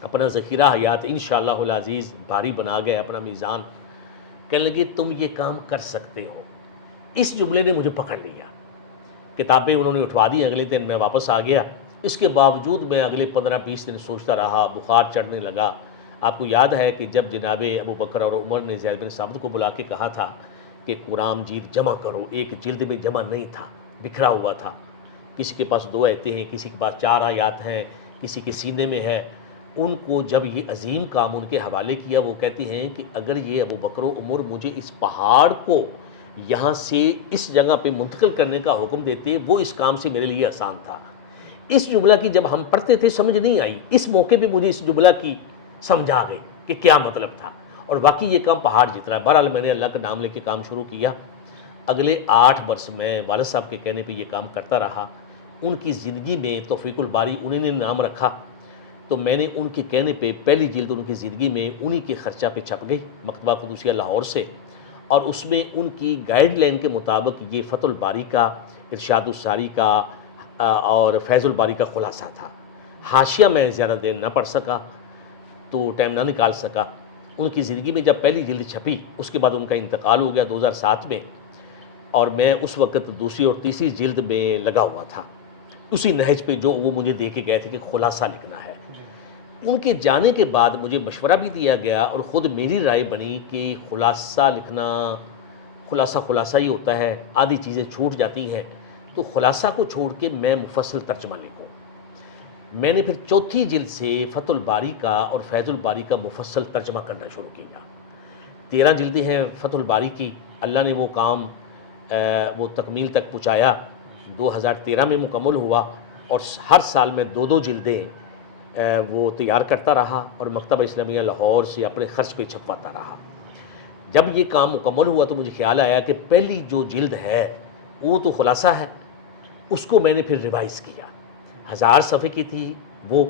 اپنا ذخیرہ حیات انشاءاللہ العزیز بھاری بنا گئے، اپنا میزان۔ کہنے لگے تم یہ کام کر سکتے ہو۔ اس جملے نے مجھے پکڑ لیا۔ کتابیں انہوں نے اٹھوا دی، اگلے دن میں واپس آ گیا۔ اس کے باوجود میں اگلے 15-20 دن سوچتا رہا، بخار چڑھنے لگا۔ آپ کو یاد ہے کہ جب جناب ابو بکر اور عمر نے زید بن ثابت کو بلا کے کہا تھا کہ قرآن مجید جمع کرو، ایک جلد میں جمع نہیں تھا، بکھرا ہوا تھا، کسی کے پاس 2 آیتیں ہیں، کسی کے پاس 4 آیات ہیں، کسی کے سینے میں ہے۔ ان کو جب یہ عظیم کام ان کے حوالے کیا، وہ کہتے ہیں کہ اگر یہ ابو بکر و عمر مجھے اس پہاڑ کو یہاں سے اس جگہ پہ منتقل کرنے کا حکم دیتے، وہ اس کام سے میرے لیے آسان تھا۔ اس جملہ کی جب ہم پڑھتے تھے سمجھ نہیں آئی، اس موقع پہ مجھے اس جملہ کی سمجھ آ گئی کہ کیا مطلب تھا، اور واقعی یہ کام پہاڑ جتنا ہے۔ بہرحال میں نے اللہ کا نام لے کے کام شروع کیا۔ اگلے 8 برس میں والد صاحب کے کہنے پہ یہ کام کرتا رہا۔ ان کی زندگی میں توفیق الباری انہیں نے نام رکھا، تو میں نے ان کے کہنے پہ پہلی جلد ان کی زندگی میں انہی کے خرچہ پہ چھپ گئی مکتبہ قدوسیہ لاہور سے، اور اس میں ان کی گائیڈ لائن کے مطابق یہ فتح الباری کا، ارشاد الساری کا اور فیض الباری کا خلاصہ تھا۔ حاشیہ میں زیادہ دیر نہ پڑھ سکا تو ٹائم نہ نکال سکا۔ ان کی زندگی میں جب پہلی جلد چھپی، اس کے بعد ان کا انتقال ہو گیا 2007 میں، اور میں اس وقت دوسری اور تیسری جلد میں لگا ہوا تھا، اسی نہج پہ جو وہ مجھے دے کے گئے تھے کہ خلاصہ لکھنا ہے۔ ان کے جانے کے بعد مجھے مشورہ بھی دیا گیا اور خود میری رائے بنی کہ خلاصہ لکھنا، خلاصہ ہی ہوتا ہے، آدھی چیزیں چھوٹ جاتی ہیں، تو خلاصہ کو چھوڑ کے میں مفصل ترجمہ لکھوں۔ میں نے پھر 4تھی جلد سے فتح الباری کا اور فیض الباری کا مفصل ترجمہ کرنا شروع کیا۔ 13 جلدیں ہیں فتح الباری کی، اللہ نے وہ کام وہ تکمیل تک پہنچایا، 2013 میں مکمل ہوا، اور ہر سال میں 2 جلدیں وہ تیار کرتا رہا اور مکتبہ اسلامیہ لاہور سے اپنے خرچ پہ چھپواتا رہا۔ جب یہ کام مکمل ہوا تو مجھے خیال آیا کہ پہلی جو جلد ہے وہ تو خلاصہ ہے، اس کو میں نے پھر ریوائز کیا۔ 1000 صفحے کی تھی وہ،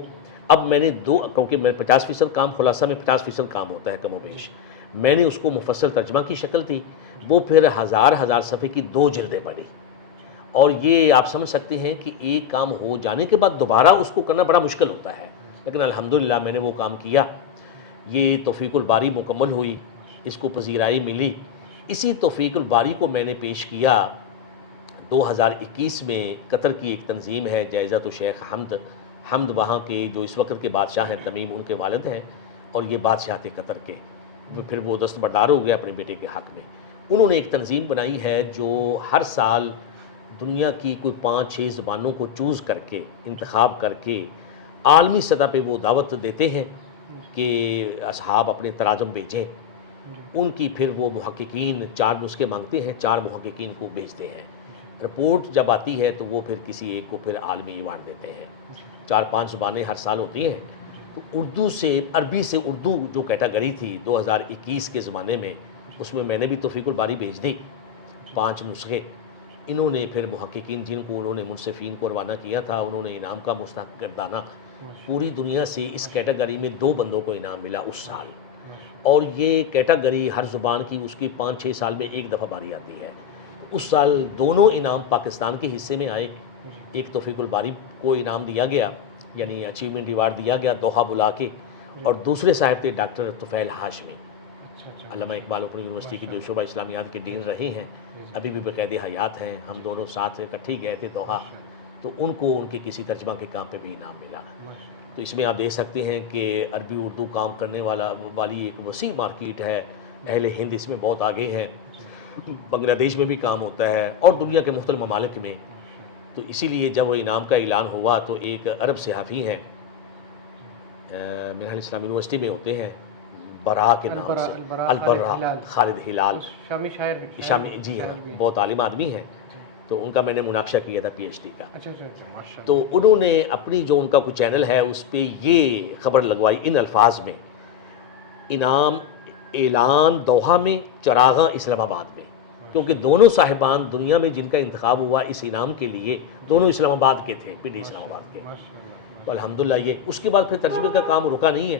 اب میں نے کیونکہ میں 50% کام خلاصہ میں 50% کام ہوتا ہے کم و بیش، میں نے اس کو مفصل ترجمہ کی شکل تھی، وہ پھر 1000 صفحے کی 2 جلدیں بنی۔ اور یہ آپ سمجھ سکتے ہیں کہ ایک کام ہو جانے کے بعد دوبارہ اس کو کرنا بڑا مشکل ہوتا ہے، لیکن الحمدللہ میں نے وہ کام کیا۔ یہ توفیق الباری مکمل ہوئی، اس کو پذیرائی ملی۔ اسی توفیق الباری کو میں نے پیش کیا 2021 میں۔ قطر کی ایک تنظیم ہے جائزہ شیخ حمد وہاں کے جو اس وقت کے بادشاہ ہیں تمیم، ان کے والد ہیں، اور یہ بادشاہ تھے قطر کے، پھر وہ دستبردار ہو گیا اپنے بیٹے کے حق میں۔ انہوں نے ایک تنظیم بنائی ہے جو ہر سال دنیا کی کوئی 5-6 زبانوں کو چوز کر کے، انتخاب کر کے عالمی سطح پہ وہ دعوت دیتے ہیں کہ اصحاب اپنے تراجم بھیجیں۔ ان کی پھر وہ محققین 4 نسخے مانگتے ہیں، 4 محققین کو بھیجتے ہیں۔ رپورٹ جب آتی ہے تو وہ پھر کسی ایک کو پھر عالمی ایوارڈ دیتے ہیں۔ 4-5 زبانیں ہر سال ہوتی ہیں، تو اردو سے عربی سے اردو جو کیٹاگری تھی 2021 کے زمانے میں، اس میں نے بھی توفیق الباری بھیج دی 5 نسخے۔ انہوں نے پھر محققین جن کو انہوں نے منصفین کو روانہ کیا تھا، انہوں نے انعام کا مستحق گردانہ۔ پوری دنیا سے اس کیٹاگری میں 2 بندوں کو انعام ملا اس سال، اور یہ کیٹاگری ہر زبان کی اس کی 5-6 سال میں ایک دفعہ باری آتی ہے۔ اس سال دونوں انعام پاکستان کے حصے میں آئے۔ ایک توفیق الباری کو انعام دیا گیا، یعنی اچیومنٹ ایوارڈ دیا گیا دوحہ بلا کے، اور دوسرے صاحب تھے ڈاکٹر طفیل ہاشمی۔ اچھا اچھا علامہ اقبال اوپن یونیورسٹی کی جو شعبہ اسلامیات کے ڈین رہے ہیں، ابھی بھی بقید حیات ہیں، ہم دونوں ساتھ اکٹھے گئے تھے دوحہ، تو ان کو ان کے کسی ترجمہ کے کام پہ بھی انعام ملا۔ تو اس میں آپ دیکھ سکتے ہیں کہ عربی اردو کام کرنے والی ایک وسیع مارکیٹ ہے، اہل ہند اس میں بہت آگے ہیں، بنگلہ دیش میں بھی کام ہوتا ہے اور دنیا کے مختلف ممالک میں۔ تو اسی لیے جب وہ انعام کا اعلان ہوا تو ایک عرب صحافی ہیں، میرا خیال اسلامی یونیورسٹی میں ہوتے ہیں، برا کے نام سے، البرا خالد ہلال، شامی شاعر شامی، جی ہاں، بہت عالم آدمی ہیں۔ تو ان کا میں نے مناقشہ کیا تھا پی ایچ ڈی کا۔ اچھا اچھا اچھا، ماشاء اللہ۔ تو انہوں نے اپنی جو ان کا کوئی چینل ہے اس پہ یہ خبر لگوائی ان الفاظ میں، انعام اعلان دوحہ میں، چراغاں اسلام آباد میں، کیونکہ دونوں صاحبان دنیا میں جن کا انتخاب ہوا اس انعام کے لیے دونوں اسلام آباد کے تھے، پی ڈی اسلام آباد کے۔ تو الحمدللہ یہ اس کے بعد پھر ترجمے کا کام رکا نہیں ہے۔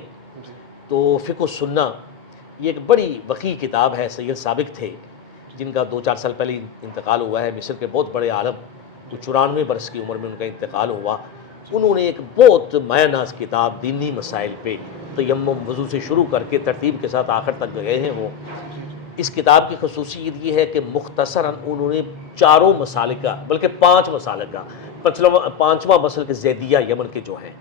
تو فقہ السنہ یہ ایک بڑی وقیع کتاب ہے، سید سابق تھے جن کا 2-4 سال پہلے انتقال ہوا ہے، مصر کے بہت بڑے عالم، تو 94 برس کی عمر میں ان کا انتقال ہوا۔ انہوں نے ایک بہت مایہ ناز کتاب دینی مسائل پہ، تیمم وضو سے شروع کر کے ترتیب کے ساتھ آخر تک گئے ہیں وہ۔ اس کتاب کی خصوصیت یہ ہے کہ مختصراً انہوں نے 4 مسالک کا، بلکہ 5 مسالک کا، 5واں مسلک زیدیہ یمن کے جو ہیں،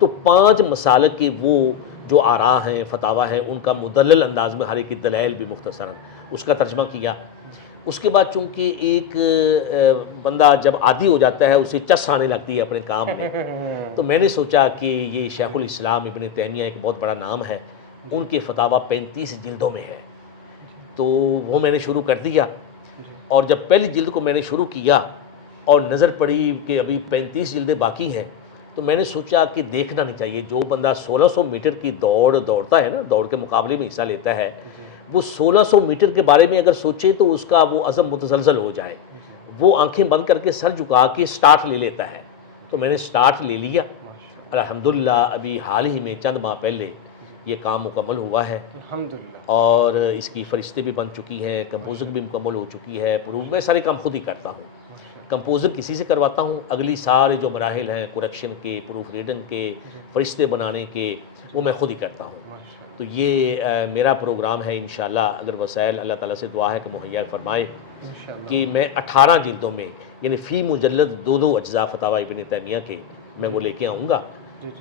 تو 5 مسالک کے وہ جو آراء ہیں، فتاویٰ ہیں، ان کا مدلل انداز میں ہر ایک کی دلائل بھی مختصراً اس کا ترجمہ کیا۔ اس کے بعد چونکہ ایک بندہ جب عادی ہو جاتا ہے اسے چس آنے لگتی ہے اپنے کام میں، تو میں نے سوچا کہ یہ شیخ الاسلام ابن تیمیہ ایک بہت بڑا نام ہے، ان کے فتاویٰ 35 جلدوں میں ہے، تو وہ میں نے شروع کر دیا۔ اور جب پہلی جلد کو میں نے شروع کیا اور نظر پڑی کہ ابھی 35 جلدیں باقی ہیں، تو میں نے سوچا کہ دیکھنا نہیں چاہیے، جو بندہ 1600 میٹر کی دوڑتا ہے نا، دوڑ کے مقابلے میں حصہ لیتا ہے، وہ 1600 میٹر کے بارے میں اگر سوچے تو اس کا وہ عزم متزلزل ہو جائے، وہ آنکھیں بند کر کے سر جھکا کے سٹارٹ لے لیتا ہے۔ تو میں نے سٹارٹ لے لیا، الحمدللہ ابھی حال ہی میں چند ماہ پہلے یہ کام مکمل ہوا ہے، الحمدللہ، اور اس کی فرشتے بھی بن چکی ہیں، کمپوزنگ بھی مکمل ہو چکی ہے، پروف میں سارے کام خود ہی کرتا ہوں، کمپوزر کسی سے کرواتا ہوں، اگلی سارے جو مراحل ہیں کریکشن کے، پروف ریڈنگ کے، فرشتے بنانے کے، وہ میں خود ہی کرتا ہوں۔ تو یہ میرا پروگرام ہے انشاءاللہ، اگر وسائل اللہ تعالیٰ سے دعا ہے کہ مہیا فرمائے، کہ میں 18 جلدوں میں، یعنی فی مجلد 2 اجزاء فتاویٰ ابن تیمیہ کے میں وہ لے کے آؤں گا۔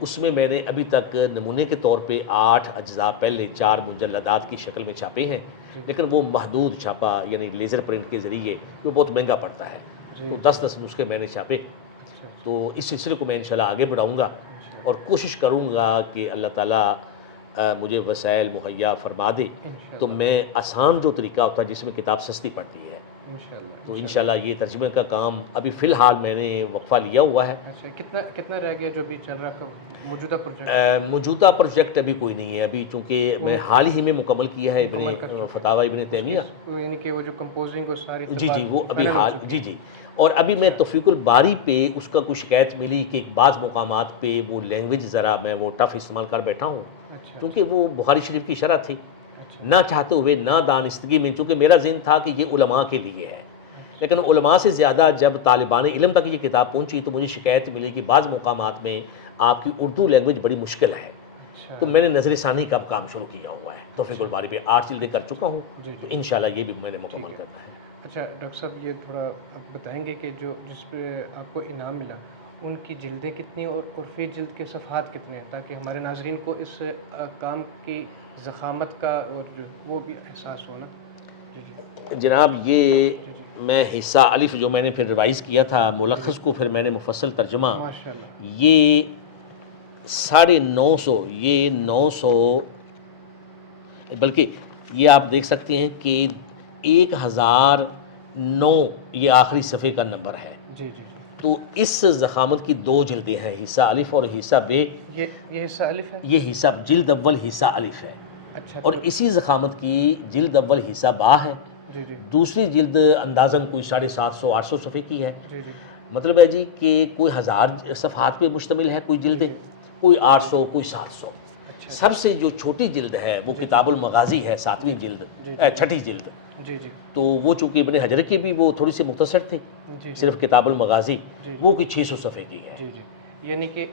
اس میں میں نے ابھی تک نمونے کے طور پہ 8 اجزاء پہلے 4 مجلدات کی شکل میں چھاپے ہیں، لیکن وہ محدود چھاپا، یعنی لیزر پرنٹ کے ذریعے، وہ بہت مہنگا پڑتا ہے، تو 10 نسخے میں نے چھاپے۔ تو اس سلسلے کو میں انشاءاللہ آگے بڑھاؤں گا اور کوشش کروں گا کہ اللہ تعالیٰ مجھے وسائل مہیا فرما دے، تو میں آسان جو طریقہ ہوتا ہے جس میں کتاب سستی پڑتی ہے، تو انشاءاللہ یہ ترجمے کا کام ابھی فی الحال میں نے وقفہ لیا ہوا ہے۔ اچھا، کتنا رہ گیا جو بھی چل رہا ہے موجودہ پروجیکٹ؟ موجودہ پروجیکٹ ابھی کوئی نہیں ہے، ابھی چونکہ میں حال ہی میں مکمل کیا ہے فتاویٰ ابن تیمیہ، یعنی کہ وہ جو کمپوزنگ ساری، جی وہ ابھی حال، جی، اور ابھی میں توفیق الباری پہ اس کا کوئی شکایت ملی کہ بعض مقامات پہ وہ لینگویج ذرا میں وہ ٹف استعمال کر بیٹھا ہوں، کیونکہ وہ بخاری شریف کی شرح تھی، نہ چاہتے ہوئے، نہ دانستگی میں، چونکہ میرا ذہن تھا کہ یہ علماء کے لیے ہے، لیکن علماء سے زیادہ جب طالبان علم تک یہ کتاب پہنچی تو مجھے شکایت ملی کہ بعض مقامات میں آپ کی اردو لینگویج بڑی مشکل ہے، تو میں نے نظر ثانی کا کام شروع کیا ہوا ہے، توفیق الباری پہ 8 جلدیں کر چکا ہوں، تو انشاءاللہ یہ بھی میں نے مکمل کرنا ہے۔ اچھا ڈاکٹر صاحب، یہ تھوڑا آپ بتائیں گے کہ جس پہ آپ کو انعام ملا ان کی جلدیں کتنی اور فی جلد کے صفحات کتنے ہیں، تاکہ ہمارے ناظرین کو اس کام کی ضخامت کا اور وہ بھی احساس ہو نا؟ جناب یہ میں حصہ الف جو میں نے پھر ریوائز کیا تھا، ملخص کو پھر میں نے مفصل ترجمہ، یہ 950، یہ 900، بلکہ یہ آپ دیکھ سکتے ہیں کہ 1009 یہ آخری صفحے کا نمبر ہے، تو اس ضخامت کی 2 جلدیں ہیں، حصہ الف اور حصہ بے۔ یہ حصہ الف ہے، یہ حصہ جلد اول حصہ الف ہے، اور اسی ضخامت کی جلد اول حصہ با ہے، دوسری جلد اندازاً کوئی 750-800 صفحے کی ہے، مطلب ہے جی کہ کوئی 1000 صفحات پہ مشتمل ہے کوئی جلدیں، کوئی 800، کوئی 700۔ سب سے جو چھوٹی جلد ہے وہ کتاب المغازی ہے، 7ویں جلد، 6ٹھی جلد، تو وہ چونکہ ابن حجر کی بھی وہ تھوڑی سی مختصر تھی، صرف کتاب المغازی وہ کوئی 600 صفحے کی ہے۔ یعنی کہ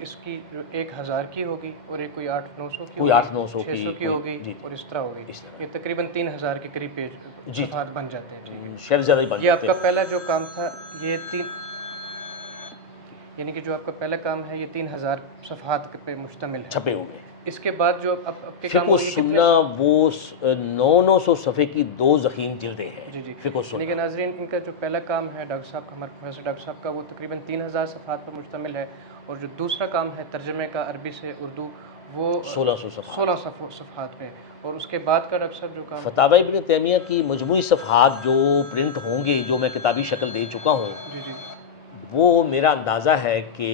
اس کی جو 1000 کی ہوگی اور ایک کوئی 800-900 کی کوئی ہوگی، 800-900 کی 600 کی ہوگی جی اور اس طرح ہوگی، اس طرح یہ تقریباً 3000 کے قریب پیج جی صفحات بن جاتے ہیں. ٹھیک ہے، شاید زیادہ ہی بن یہ آپ جاتے کا ہیں، پہلا جو کام تھا یہ یعنی کہ جو آپ کا پہلا کام ہے یہ 3000 صفحات پہ مشتمل ہے. چھپے ہوئے. اس کے بعد جو اب کے کام فقہ و ہوگی کتنے؟ سنہ وہ 900 صفحے کی 2 ضخیم جلدیں ہیں. جی فقہ و لیکن سنہ ناظرین ان کا جو پہلا کام ہے ڈاکٹر صاحب کا، ہمارے پروفیسر ڈاکٹر صاحب کا، وہ تقریباً 3000 صفحات پر مشتمل ہے، اور جو دوسرا کام ہے ترجمے کا عربی سے اردو وہ 1600 صفحات. 16 صفحات پہ. اور اس کے بعد کا ڈاکٹر صاحب جو کام فتاوی ابن تیمیہ کی مجموعی صفحات جو پرنٹ ہوں گے، جو میں کتابی شکل دے چکا ہوں، جی وہ میرا اندازہ ہے کہ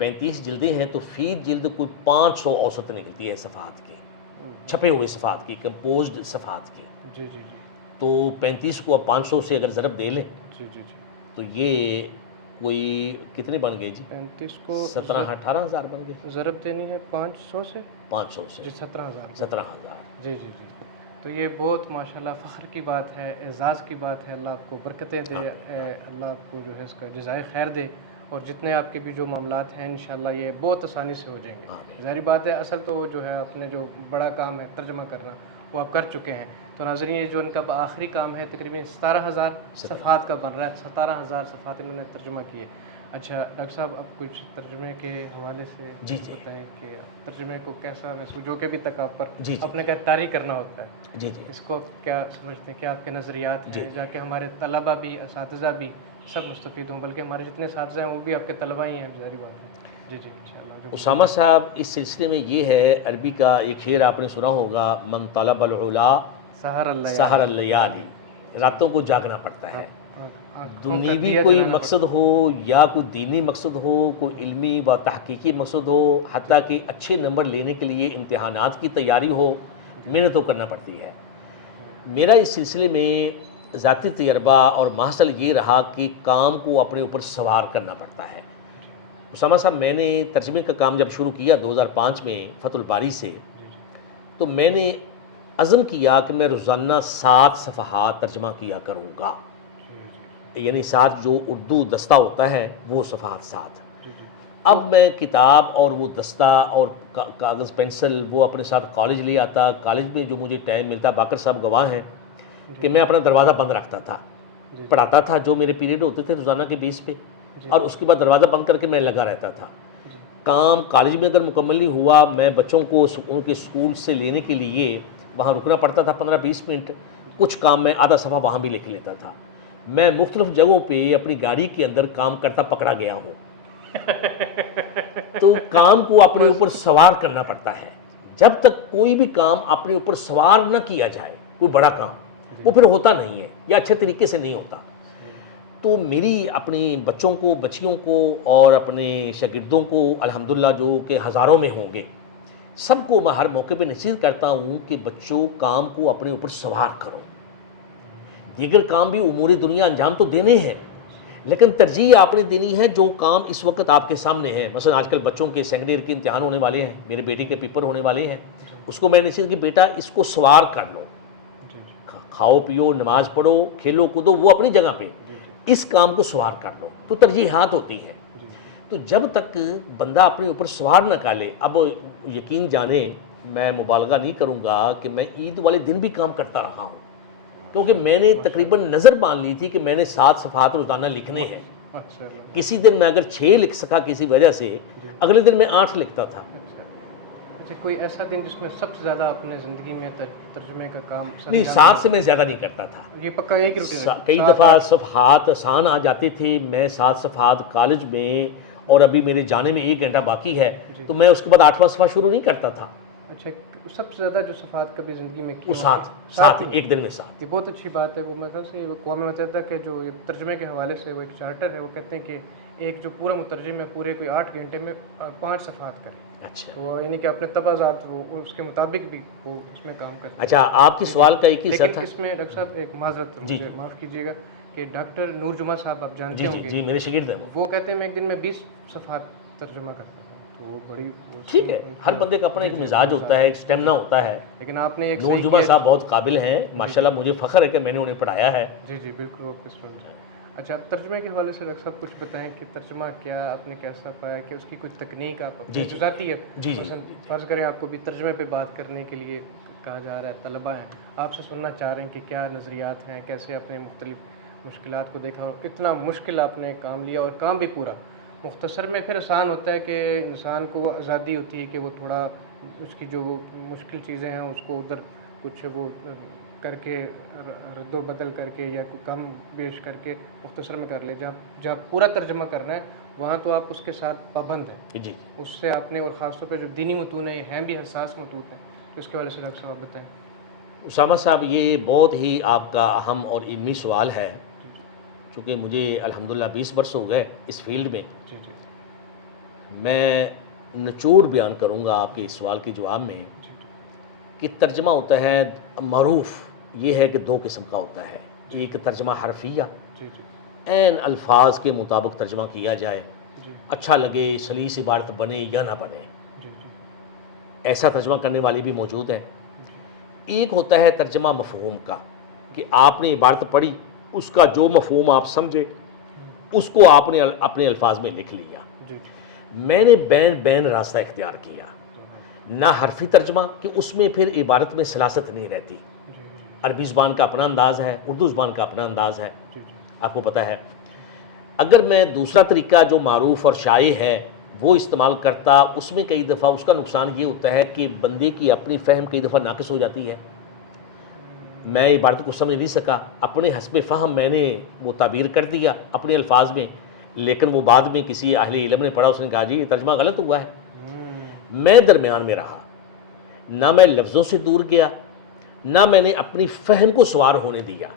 35 جلدیں ہیں تو فی جلد کوئی 500 اوسط نکلتی ہے صفحات کی، چھپے ہوئے صفحات کی، کمپوزڈ صفحات کی. جی جی تو 35 کو اب 500 سے اگر ضرب دے لیں جی جی تو یہ کوئی کتنے بن گئے جی؟ 35 کو 17-18 ہزار بن گئے. ضرب دینی ہے 500 سے 500 سے جی 17000. 17,000. جی جی جی تو یہ بہت ماشاءاللہ فخر کی بات ہے، اعزاز کی بات ہے. اللہ آپ کو برکتیں دے، اللہ آپ کو جو ہے اس کا جزائے خیر دے، اور جتنے آپ کے بھی جو معاملات ہیں انشاءاللہ یہ بہت آسانی سے ہو جائیں گے. ظاہری بات ہے، اصل تو جو ہے اپنے جو بڑا کام ہے ترجمہ کرنا وہ آپ کر چکے ہیں. تو ناظرین یہ جو ان کا آخری کام ہے تقریباً 17000 صفحات کا بن رہا ہے. 17000 صفحات انہوں نے ترجمہ کیے. اچھا ڈاکٹر صاحب اب کچھ ترجمے کے حوالے سے جی بتائیں کہ ترجمے کو کیسا محسوس، جو کہ ابھی تک آپ پر جی اپنے کا طاری کرنا ہوتا ہے، جی جی اس کو آپ کیا سمجھتے ہیں، کیا آپ کے نظریات ہیں، جی جا کے ہمارے طلبہ بھی، اساتذہ بھی سب مستفید ہوں، بلکہ ہمارے جتنے اساتذہ ہیں وہ بھی آپ کے طلبہ ہی ہیں، ظاہری بات ہے. جی جی انشاءاللہ. اسامہ صاحب اس سلسلے میں یہ ہے، عربی کا ایک شعر آپ نے سنا ہوگا، من طلب العلا سحر اللیالی، راتوں کو جاگنا پڑتا ہے. دنیوی کوئی مقصد ہو یا کوئی دینی مقصد ہو، کوئی علمی و تحقیقی مقصد ہو، حتیٰ کہ اچھے نمبر لینے کے لیے امتحانات کی تیاری ہو، محنت تو کرنا پڑتی ہے. میرا اس سلسلے میں ذاتی تجربہ اور محصل یہ رہا کہ کام کو اپنے اوپر سوار کرنا پڑتا ہے. اسامہ صاحب میں نے ترجمے کا کام جب شروع کیا 2005 میں فتح الباری سے، تو میں نے عزم کیا کہ میں روزانہ 7 صفحات ترجمہ کیا کروں گا، یعنی 7 جو اردو دستہ ہوتا ہے وہ صفحات 7. اب میں کتاب اور وہ دستہ اور کاغذ پینسل وہ اپنے ساتھ کالج لے آتا. کالج میں جو مجھے ٹائم ملتا، باقر صاحب گواہ ہیں کہ میں اپنا دروازہ بند رکھتا تھا، پڑھاتا تھا جو میرے پیریڈ ہوتے تھے روزانہ کے بیس پہ، اور اس کے بعد دروازہ بند کر کے میں لگا رہتا تھا. کام کالج میں اگر مکمل نہیں ہوا، میں بچوں کو ان کے اسکول سے لینے کے لیے وہاں رکنا پڑتا تھا 15-20 منٹ. کچھ کام میں آدھا صفحہ وہاں بھی لکھ لیتا تھا. میں مختلف جگہوں پہ اپنی گاڑی کے اندر کام کرتا پکڑا گیا ہوں. تو کام کو اپنے اوپر سوار کرنا پڑتا ہے. جب تک کوئی بھی کام اپنے اوپر سوار نہ کیا جائے، کوئی بڑا کام، وہ پھر ہوتا نہیں ہے یا اچھے طریقے سے نہیں ہوتا. تو میری اپنے بچوں کو، بچیوں کو اور اپنے شاگردوں کو الحمدللہ جو کہ ہزاروں میں ہوں گے، سب کو میں ہر موقع پہ نصیحت کرتا ہوں کہ بچوں کام کو اپنے اوپر سوار کرو. دیگر کام بھی امور دنیا انجام تو دینے ہیں، لیکن ترجیح آپ نے دینی ہے جو کام اس وقت آپ کے سامنے ہے. مثلا آج کل بچوں کے سیکنڈ ایئر کے امتحان ہونے والے ہیں، میرے بیٹے کے پیپر ہونے والے ہیں. اس کو میں نے نصیحت کہ بیٹا اس کو سوار کر لو، کھاؤ پیو، نماز پڑھو، کھیلو کودو، وہ اپنی جگہ پہ، اس کام کو سوار کر لو. تو ترجیحات ہوتی ہیں. تو جب تک بندہ اپنے اوپر سوار نہ کالے، اب یقین جانیں میں مبالغہ نہیں کروں گا کہ میں عید والے دن بھی کام کرتا رہا ہوں، کیونکہ میں نے تقریباً نظر مان لی تھی کہ میں نے 7 صفحات روزانہ لکھنے ہیں. کسی دن میں اگر 6 لکھ سکا کسی وجہ سے، اگلے دن میں 8 لکھتا تھا. اچھا کوئی ایسا دن جس میں سب سے زیادہ اپنے زندگی میں ترجمے کا کام نہیں، 7 سے میں زیادہ نہیں کرتا تھا. یہ پکا ایک ہی روٹین ہے. کئی دفعہ صفحات آسان آ جاتے تھے، میں 7 صفحات کالج میں، اور ابھی میرے جانے میں 1 گھنٹہ باقی ہے، تو میں اس کے بعد 8واں صفحہ شروع نہیں کرتا تھا. اچھا سب سے زیادہ جو صفحات کبھی زندگی میں کی، وہ 7 ایک دن میں 7. یہ بہت اچھی بات ہے. وہ مثلا سے اقوام متحدہ کے جو ترجمے کے حوالے سے وہ ایک چارٹر ہے، وہ کہتے ہیں کہ ایک جو پورا مترجم ہے پورے کوئی 8 گھنٹے میں 5 صفحات کرے. اچھا، وہ یعنی کہ اپنے تبازات وہ اس کے مطابق بھی وہ اس میں کام کرتے ہیں. اچھا آپ کی سوال کا ایک ہی حصہ لیکن تھا. اس میں ڈاکٹر صاحب ایک معذرت، مجھے معاف کیجیے گا کہ ڈاکٹر نور جمعہ صاحب آپ جانتے ہوں گے، جی میرے شاگرد ہیں وہ کہتے ہیں میں ایک دن میں 20 صفحات ترجمہ کرتا تھا. تو وہ بڑی ٹھیک ہے، ہر بندے کا اپنا ایک مزاج ہوتا ہے، ایک اسٹیمنا ہوتا ہے. لیکن آپ نے ایک نور جمعہ صاحب بہت قابل ہیں ماشاءاللہ، مجھے فخر ہے کہ میں نے انہیں پڑھایا ہے. جی بالکل. اچھا، ترجمے کے حوالے سے ڈاکٹر صاحب کچھ بتائیں کہ ترجمہ کیا آپ نے کیسا پایا، کہ اس کی کوئی تکنیک آپ جی جو ذاتی ہے، جی جی مثلا فرض کریں آپ کو بھی ترجمے پہ بات کرنے کے لیے کہا جا رہا ہے، طلباء ہیں، آپ سے سننا چاہ رہے ہیں کہ کیا نظریات ہیں، کیسے آپ نے مختلف مشکلات کو دیکھا اور کتنا مشکل آپ نے کام لیا اور کام بھی پورا مختصر میں پھر آسان ہوتا ہے کہ انسان کو وہ آزادی ہوتی ہے کہ وہ تھوڑا اس کی جو مشکل چیزیں ہیں اس کو ادھر کچھ وہ کر کے رد و بدل کر کے یا کم بیش کر کے مختصر میں کر لے. جہاں پورا ترجمہ کرنا ہے وہاں تو آپ اس کے ساتھ پابند ہیں. جی. اس سے آپ نے، اور خاص طور پہ جو دینی متون ہیں یہ ہیں بھی حساس متون ہیں، تو اس کے حوالے سے ڈاکٹر صاحب آپ بتائیں. اسامہ صاحب، یہ بہت ہی آپ کا اہم اور علمی سوال ہے، چونکہ مجھے الحمدللہ 20 برس ہو گئے اس فیلڈ میں. جی جی میں نچوڑ بیان کروں گا آپ کے اس سوال کے جواب میں جی کہ ترجمہ ہوتا ہے، معروف یہ ہے کہ 2 قسم کا ہوتا ہے. ایک ترجمہ حرفیہ، جی جی عین الفاظ کے مطابق ترجمہ کیا جائے، جی اچھا لگے، سلیس عبارت بنے یا نہ بنے، جی جی ایسا ترجمہ کرنے والی بھی موجود ہے. جی ایک ہوتا ہے ترجمہ مفہوم کا، کہ آپ نے عبارت پڑھی، اس کا جو مفہوم آپ سمجھے اس کو آپ نے اپنے الفاظ میں لکھ لیا. جی میں نے بین راستہ اختیار کیا، نہ حرفی ترجمہ کہ اس میں پھر عبارت میں سلاست نہیں رہتی. عربی زبان کا اپنا انداز ہے، اردو زبان کا اپنا انداز ہے، آپ کو پتہ ہے. اگر میں دوسرا طریقہ جو معروف اور شائع ہے وہ استعمال کرتا، اس میں کئی دفعہ اس کا نقصان یہ ہوتا ہے کہ بندے کی اپنی فہم کئی دفعہ ناقص ہو جاتی ہے. میں عبارت کو سمجھ نہیں سکا، اپنے حسب فہم میں نے وہ تعبیر کر دیا اپنے الفاظ میں، لیکن وہ بعد میں کسی اہل علم نے پڑھا، اس نے کہا جی یہ ترجمہ غلط ہوا ہے. میں درمیان میں رہا، نہ میں لفظوں سے دور گیا، نہ میں نے اپنی فہم کو سوار ہونے دیا.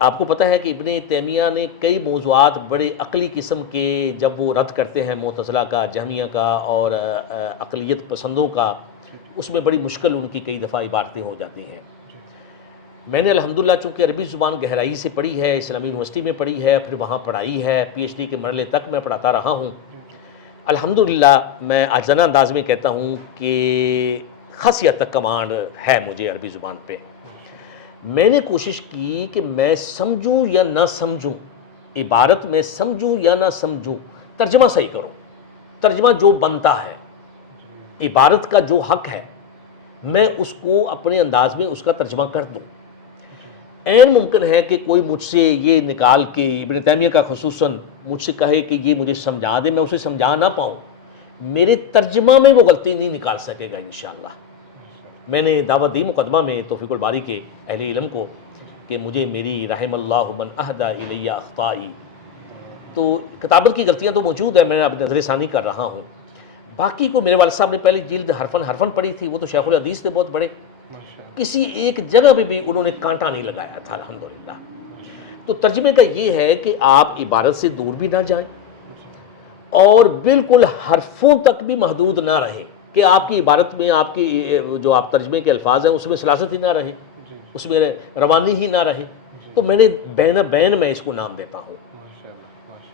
آپ کو پتہ ہے کہ ابن تیمیہ نے کئی موضوعات بڑے عقلی قسم کے جب وہ رد کرتے ہیں، معتزلہ کا، جہمیہ کا اور عقلیت پسندوں کا، اس میں بڑی مشکل ان کی کئی دفعہ عبارتیں ہو جاتی ہیں. میں نے الحمدللہ چونکہ عربی زبان گہرائی سے پڑھی ہے، اسلامی یونیورسٹی میں پڑھی ہے، پھر وہاں پڑھائی ہے، پی ایچ ڈی کے مرحلے تک میں پڑھاتا رہا ہوں. الحمدللہ میں عاجزانہ انداز میں کہتا ہوں کہ خاصی حد تک کمانڈ ہے مجھے عربی زبان پہ. میں نے کوشش کی کہ میں سمجھوں یا نہ سمجھوں، عبارت میں سمجھوں یا نہ سمجھوں، ترجمہ صحیح کروں. ترجمہ جو بنتا ہے، عبارت کا جو حق ہے، میں اس کو اپنے انداز میں اس کا ترجمہ کر دوں. عین ممکن ہے کہ کوئی مجھ سے یہ نکال کے، ابن تیمیہ کا خصوصاً، مجھ سے کہے کہ یہ مجھے سمجھا دے، میں اسے سمجھا نہ پاؤں، میرے ترجمہ میں وہ غلطی نہیں نکال سکے گا انشاءاللہ. میں نے دعوت دی مقدمہ میں توفیق الباری کے اہل علم کو کہ مجھے میری رحم اللہ من اہدی الی اخطائی، تو کتابت کی غلطیاں تو موجود ہیں، میں اب نظر ثانی کر رہا ہوں. باقی کو میرے والد صاحب نے پہلی جلد حرفن پڑھی تھی، وہ تو شیخ الحدیث تھے بہت بڑے، کسی ایک جگہ پہ بھی انہوں نے کانٹا نہیں لگایا تھا الحمدللہ. تو ترجمے کا یہ ہے کہ آپ عبارت سے دور بھی نہ جائیں اور بالکل حرفوں تک بھی محدود نہ رہیں، کہ آپ کی عبارت میں آپ کی جو آپ ترجمے کے الفاظ ہیں اس میں سلاست ہی نہ رہے، اس میں روانی ہی نہ رہے. تو میں نے بین میں اس کو نام دیتا ہوں.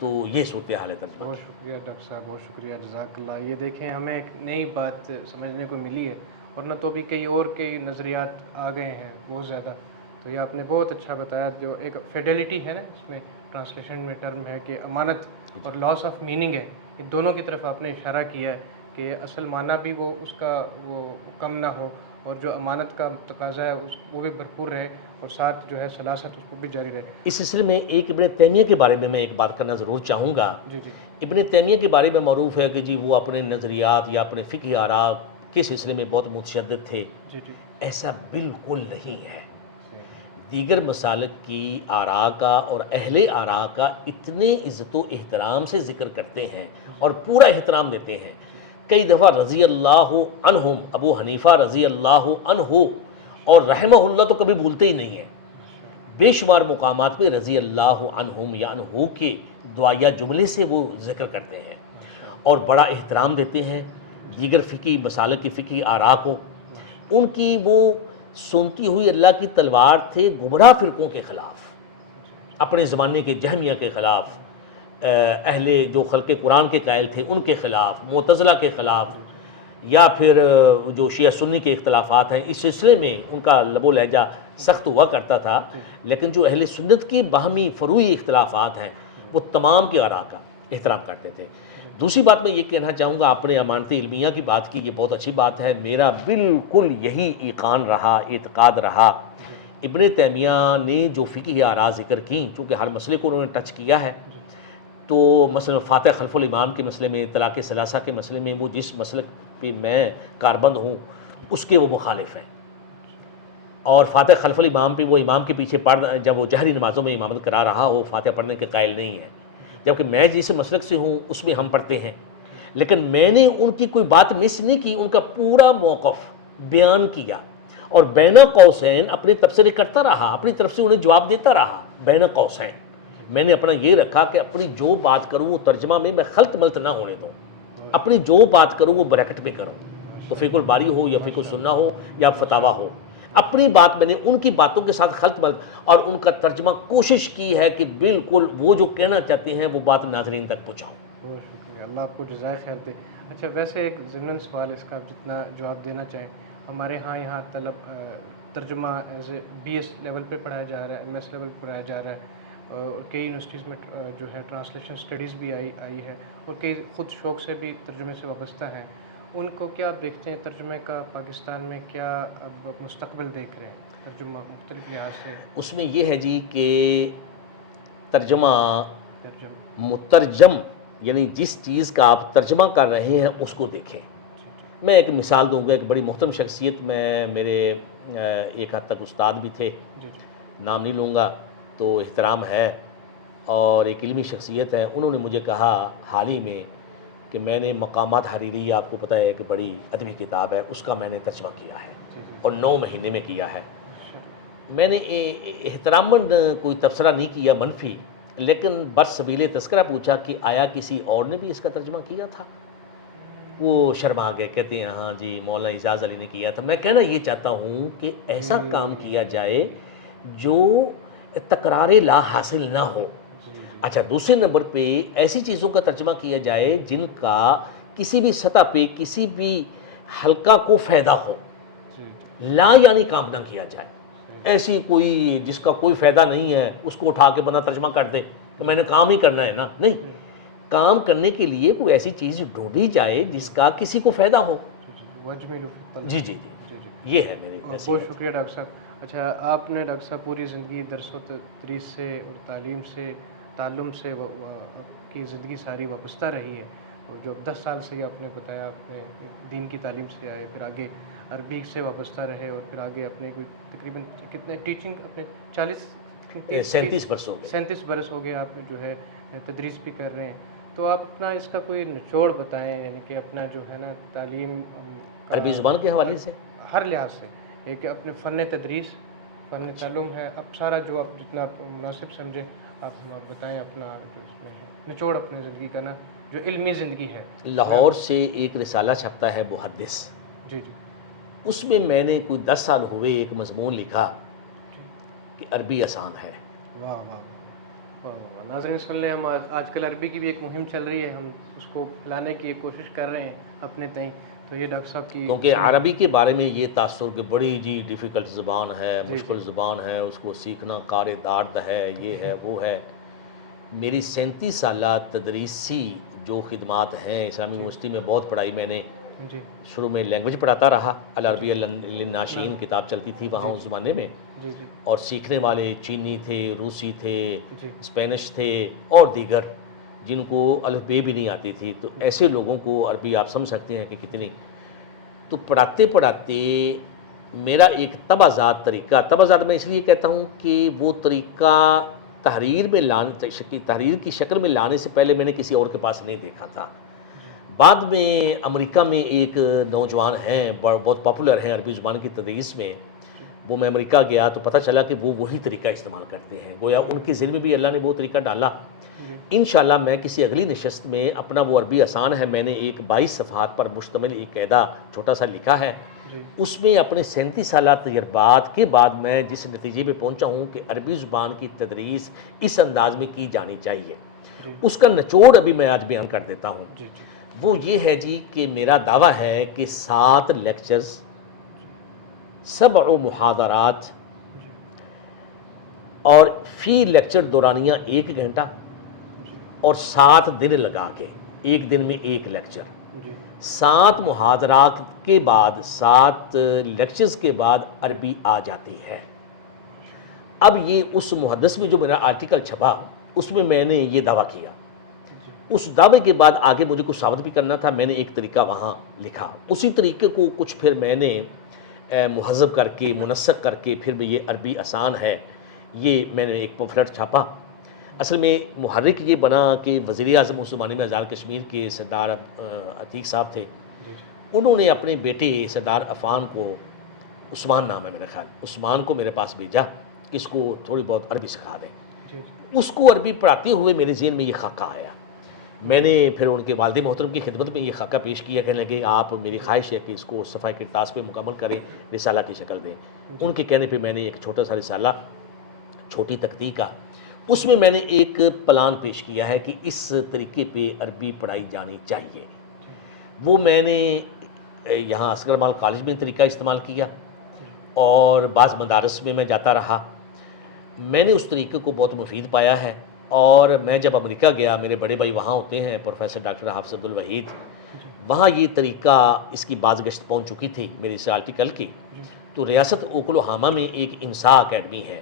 تو یہ صورتحال ہے ترجمہ. بہت شکریہ ڈاکٹر صاحب، بہت شکریہ، جزاک اللہ. یہ دیکھیں ہمیں ایک نئی بات سمجھنے کو ملی ہے، ورنہ تو بھی کئی نظریات آ گئے ہیں بہت زیادہ. تو یہ آپ نے بہت اچھا بتایا. جو ایک فیڈیلٹی ہے نا، اس میں ٹرانسلیشن میں ٹرم ہے کہ امانت اور لاس آف میننگ ہے، یہ دونوں کی طرف آپ نے اشارہ کیا ہے کہ اصل معنی بھی وہ اس کا وہ کم نہ ہو، اور جو امانت کا تقاضا ہے وہ بھی بھرپور رہے، اور ساتھ جو ہے سلاست اس کو بھی جاری رہے. اس سلسلے میں ایک ابن تیمیہ کے بارے میں ایک بات کرنا ضرور چاہوں گا. جی جی ابن تیمیہ کے بارے میں معروف ہے کہ جی وہ اپنے نظریات یا اپنے فقہی آراء کے سلسلے میں بہت متشدد تھے. جی جی ایسا بالکل نہیں ہے. دیگر مسالک کی آراء کا اور اہل آراء کا اتنے عزت و احترام سے ذکر کرتے ہیں اور پورا احترام دیتے ہیں. کئی دفعہ رضی اللہ عنہم، ابو حنیفہ رضی اللہ عنہ اور رحمہ اللہ تو کبھی بھولتے ہی نہیں ہیں. بے شمار مقامات پہ رضی اللہ عنہم یا عنہ کے دعائیہ جملے سے وہ ذکر کرتے ہیں اور بڑا احترام دیتے ہیں دیگر فقہی مسالک کی فقہی آراء کو. ان کی وہ سنتی ہوئی اللہ کی تلوار تھے گمراہ فرقوں کے خلاف، اپنے زمانے کے جہمیہ کے خلاف، اہل جو خلق قرآن کے قائل تھے ان کے خلاف، معتزلہ کے خلاف. یا پھر جو شیعہ سنی کے اختلافات ہیں، اس سلسلے میں ان کا لب و لہجہ سخت ہوا کرتا تھا، لیکن جو اہل سنت کے باہمی فروعی اختلافات ہیں وہ تمام کے آراء کا احترام کرتے تھے۔ دوسری بات میں یہ کہنا چاہوں گا، آپ نے امانت علمیہ کی بات کی، یہ بہت اچھی بات ہے، میرا بالکل یہی ایقان رہا، اعتقاد رہا۔ ابن تیمیہ نے جو فقہی آراء ذکر کی، چونکہ ہر مسئلے کو انہوں نے ٹچ کیا ہے، تو مثلا فاتح خلف الامام کے مسئلے میں، طلاق ثلاثہ کے مسئلے میں، وہ جس مسلک پہ میں کاربند ہوں اس کے وہ مخالف ہیں، اور فاتح خلف الامام پہ وہ امام کے پیچھے جب وہ جہری نمازوں میں امامت کرا رہا ہو، فاتح پڑھنے کے قائل نہیں ہے، جبکہ میں جس مسلک سے ہوں اس میں ہم پڑھتے ہیں۔ لیکن میں نے ان کی کوئی بات مس نہیں کی، ان کا پورا موقف بیان کیا، اور بین قوسین اپنے تبصرے کرتا رہا، اپنی طرف سے انہیں جواب دیتا رہا۔ بین قوسین میں نے اپنا یہ رکھا کہ اپنی جو بات کروں وہ ترجمہ میں خلط ملط نہ ہونے دوں، اپنی جو بات کروں وہ بریکٹ میں کروں، تو فقہ الباری ہو یا فقہ السنہ ہو یا فتاویٰ ہو، اپنی بات میں نے ان کی باتوں کے ساتھ خلط ملط اور ان کا ترجمہ کوشش کی ہے کہ بالکل وہ جو کہنا چاہتے ہیں وہ بات ناظرین تک پہنچاؤں۔ بہت شکریہ، اللہ آپ کو جزائے خیر دے۔ اچھا، ویسے ایک ضمن سوال، اس کا آپ جتنا جواب دینا چاہیں۔ ہمارے ہاں یہاں ترجمہ as a B S level پہ پڑھایا جا رہا ہے، ایم ایس لیول پہ پڑھایا جا رہا ہے، اور کئی یونیورسٹیز میں جو ہے ٹرانسلیشن اسٹڈیز بھی آئی ہے، اور کئی خود شوق سے بھی ترجمے سے وابستہ ہیں۔ ان کو کیا آپ دیکھتے ہیں ترجمے کا پاکستان میں کیا اب مستقبل دیکھ رہے ہیں ترجمہ مختلف لحاظ سے؟ اس میں یہ ہے جی کہ ترجمہ ترجمہ مترجم یعنی جس چیز کا آپ ترجمہ کر رہے ہیں اس کو دیکھیں۔ میں ایک مثال دوں گا، ایک بڑی محترم شخصیت، میں میرے ایک حد تک استاد بھی تھے، نام نہیں لوں گا تو احترام ہے، اور ایک علمی شخصیت ہے، انہوں نے مجھے کہا حال ہی میں کہ میں نے مقامات حریریہ، آپ کو پتہ ہے کہ بڑی ادبی کتاب ہے، اس کا میں نے ترجمہ کیا ہے اور 9 مہینے میں کیا ہے۔ میں نے احتراماً کوئی تبصرہ نہیں کیا منفی، لیکن برسبیل تذکرہ پوچھا کہ آیا کسی اور نے بھی اس کا ترجمہ کیا تھا؟ وہ شرما گئے، کہتے ہیں ہاں جی مولانا اعجاز علی نے کیا تھا۔ میں کہنا یہ چاہتا ہوں کہ ایسا کام کیا جائے جو تکرار لا حاصل نہ ہو۔ اچھا، دوسرے نمبر پہ ایسی چیزوں کا ترجمہ کیا جائے جن کا کسی بھی سطح پہ کسی بھی حلقہ کو فائدہ ہو، لا یعنی کام نہ کیا جائے۔ ایسی کوئی جس کا کوئی فائدہ نہیں ہے اس کو اٹھا کے بندہ ترجمہ کر دے کہ میں نے کام ہی کرنا ہے نا، نہیں، کام کرنے کے لیے کوئی ایسی چیز ڈھونڈی جائے جس کا کسی کو فائدہ ہو۔ جی جی جی، یہ ہے میری بہت شکریہ ڈاکٹر صاحب۔ اچھا، آپ نے ڈاکٹر صاحب پوری زندگی درس و تدریس سے اور تعلیم سے، تعلم سے آپ کی زندگی ساری وابستہ رہی ہے، اور جو 10 سال سے آپ نے بتایا آپ نے دین کی تعلیم سے آئے، پھر آگے عربی سے وابستہ رہے، اور پھر آگے اپنے کوئی تقریباً کتنے ٹیچنگ اپنے 37 برس ہو گئے، 37 برس ہو گئے آپ جو ہے تدریس بھی کر رہے ہیں۔ تو آپ اپنا اس کا کوئی نچوڑ بتائیں، یعنی کہ اپنا جو ہے نا تعلیم عربی زبان کے حوالے سے ہر لحاظ سے، ایک اپنے فن تدریس، فن تعلم ہے، اب سارا جو آپ جتنا آپ مناسب سمجھیں آپ ہمیں بتائیں اپنا جو اس میں نچوڑ اپنے زندگی کا نا، جو علمی زندگی ہے۔ لاہور سے ایک رسالہ چھپتا ہے محدث، جی جی، اس میں میں نے کوئی 10 سال ہوئے ایک مضمون لکھا کہ عربی آسان ہے۔ واہ واہ واہ واہ، ناظرین سن لیں، ہم آج کل عربی کی بھی ایک مہم چل رہی ہے، ہم اس کو پھیلانے کی ایک کوشش کر رہے ہیں اپنے تئیں، تو یہ ڈاکٹر صاحب کی کیونکہ عربی کے بارے میں یہ تاثر کہ بڑی جی ڈیفیکلٹ زبان ہے، مشکل زبان ہے، اس کو سیکھنا کار دارد ہے، یہ ہے وہ ہے۔ میری 37 سالہ تدریسی جو خدمات ہیں، اسلامی یونیورسٹی میں بہت پڑھائی میں نے، جی شروع میں لینگویج پڑھاتا رہا، العربیہ للناشئین کتاب چلتی تھی وہاں اس زمانے میں، جی جی اور سیکھنے والے چینی تھے، روسی تھے، جی اسپینش تھے اور دیگر جن کو الف بے بھی نہیں آتی تھی، تو ایسے لوگوں کو عربی آپ سمجھ سکتے ہیں کہ کتنی، تو پڑھاتے پڑھاتے میرا ایک تبعات طریقہ، تبعات میں اس لیے کہتا ہوں کہ وہ طریقہ تحریر کی شکل میں لانے سے پہلے میں نے کسی اور کے پاس نہیں دیکھا تھا۔ بعد میں امریکہ میں ایک نوجوان ہیں، بہت پاپولر ہیں عربی زبان کی تدریس میں، وہ میں امریکہ گیا تو پتہ چلا کہ وہ وہی طریقہ استعمال کرتے ہیں، گویا ان کے ذہن میں بھی اللہ نے وہ طریقہ ڈالا۔ انشاءاللہ میں کسی اگلی نشست میں اپنا وہ عربی آسان ہے، میں نے ایک 22 صفحات پر مشتمل ایک قاعدہ چھوٹا سا لکھا ہے، اس میں اپنے 37 سالہ تجربات کے بعد میں جس نتیجے پہ پہنچا ہوں کہ عربی زبان کی تدریس اس انداز میں کی جانی چاہیے، اس کا نچوڑ ابھی میں آج بیان کر دیتا ہوں۔ وہ یہ ہے جی کہ میرا دعویٰ ہے کہ 7 لیکچرز، 7 محاضرات، اور فی لیکچر دورانیہ 1 گھنٹہ، اور 7 دن لگا کے ایک دن میں 1 لیکچر، 7 محاضرات کے بعد 7 لیکچرز کے بعد عربی آ جاتی ہے۔ اب یہ اس محدث میں جو میرا آرٹیکل چھپا اس میں میں نے یہ دعویٰ کیا، اس دعوے کے بعد آگے مجھے کچھ ثابت بھی کرنا تھا، میں نے ایک طریقہ وہاں لکھا، اسی طریقے کو کچھ پھر میں نے مہذب کر کے منسق کر کے پھر بھی یہ عربی آسان ہے، یہ میں نے ایک پمفلٹ چھاپا۔ اصل میں محرک یہ بنا کہ وزیر اعظم اس زمانے میں آزاد کشمیر کے سردار عتیق صاحب تھے، انہوں نے اپنے بیٹے سردار عفان کو، عثمان نام ہے میرا خیال، عثمان کو میرے پاس بھیجا کہ اس کو تھوڑی بہت عربی سکھا دیں۔ اس کو عربی پڑھاتے ہوئے میرے ذہن میں یہ خاکہ آیا، میں نے پھر ان کے والد محترم کی خدمت میں یہ خاکہ پیش کیا، کہنے لگے آپ میری خواہش ہے کہ اس کو صفحہ کرتاس پہ مکمل کریں، رسالہ کی شکل دیں۔ ان کے کہنے پہ میں نے ایک چھوٹا سا رسالہ، چھوٹی تختی کا، اس میں میں نے ایک پلان پیش کیا ہے کہ اس طریقے پہ عربی پڑھائی جانی چاہیے۔ وہ میں نے یہاں اصغر مال کالج میں طریقہ استعمال کیا اور بعض مدارس میں جاتا رہا، میں نے اس طریقے کو بہت مفید پایا ہے۔ اور میں جب امریکہ گیا، میرے بڑے بھائی وہاں ہوتے ہیں پروفیسر ڈاکٹر حافظ عبدالوحید، وہاں یہ طریقہ اس کی بازگشت پہنچ چکی تھی میری اس آرٹیکل کی، تو ریاست اوکلاہوما میں ایک انسا اکیڈمی ہے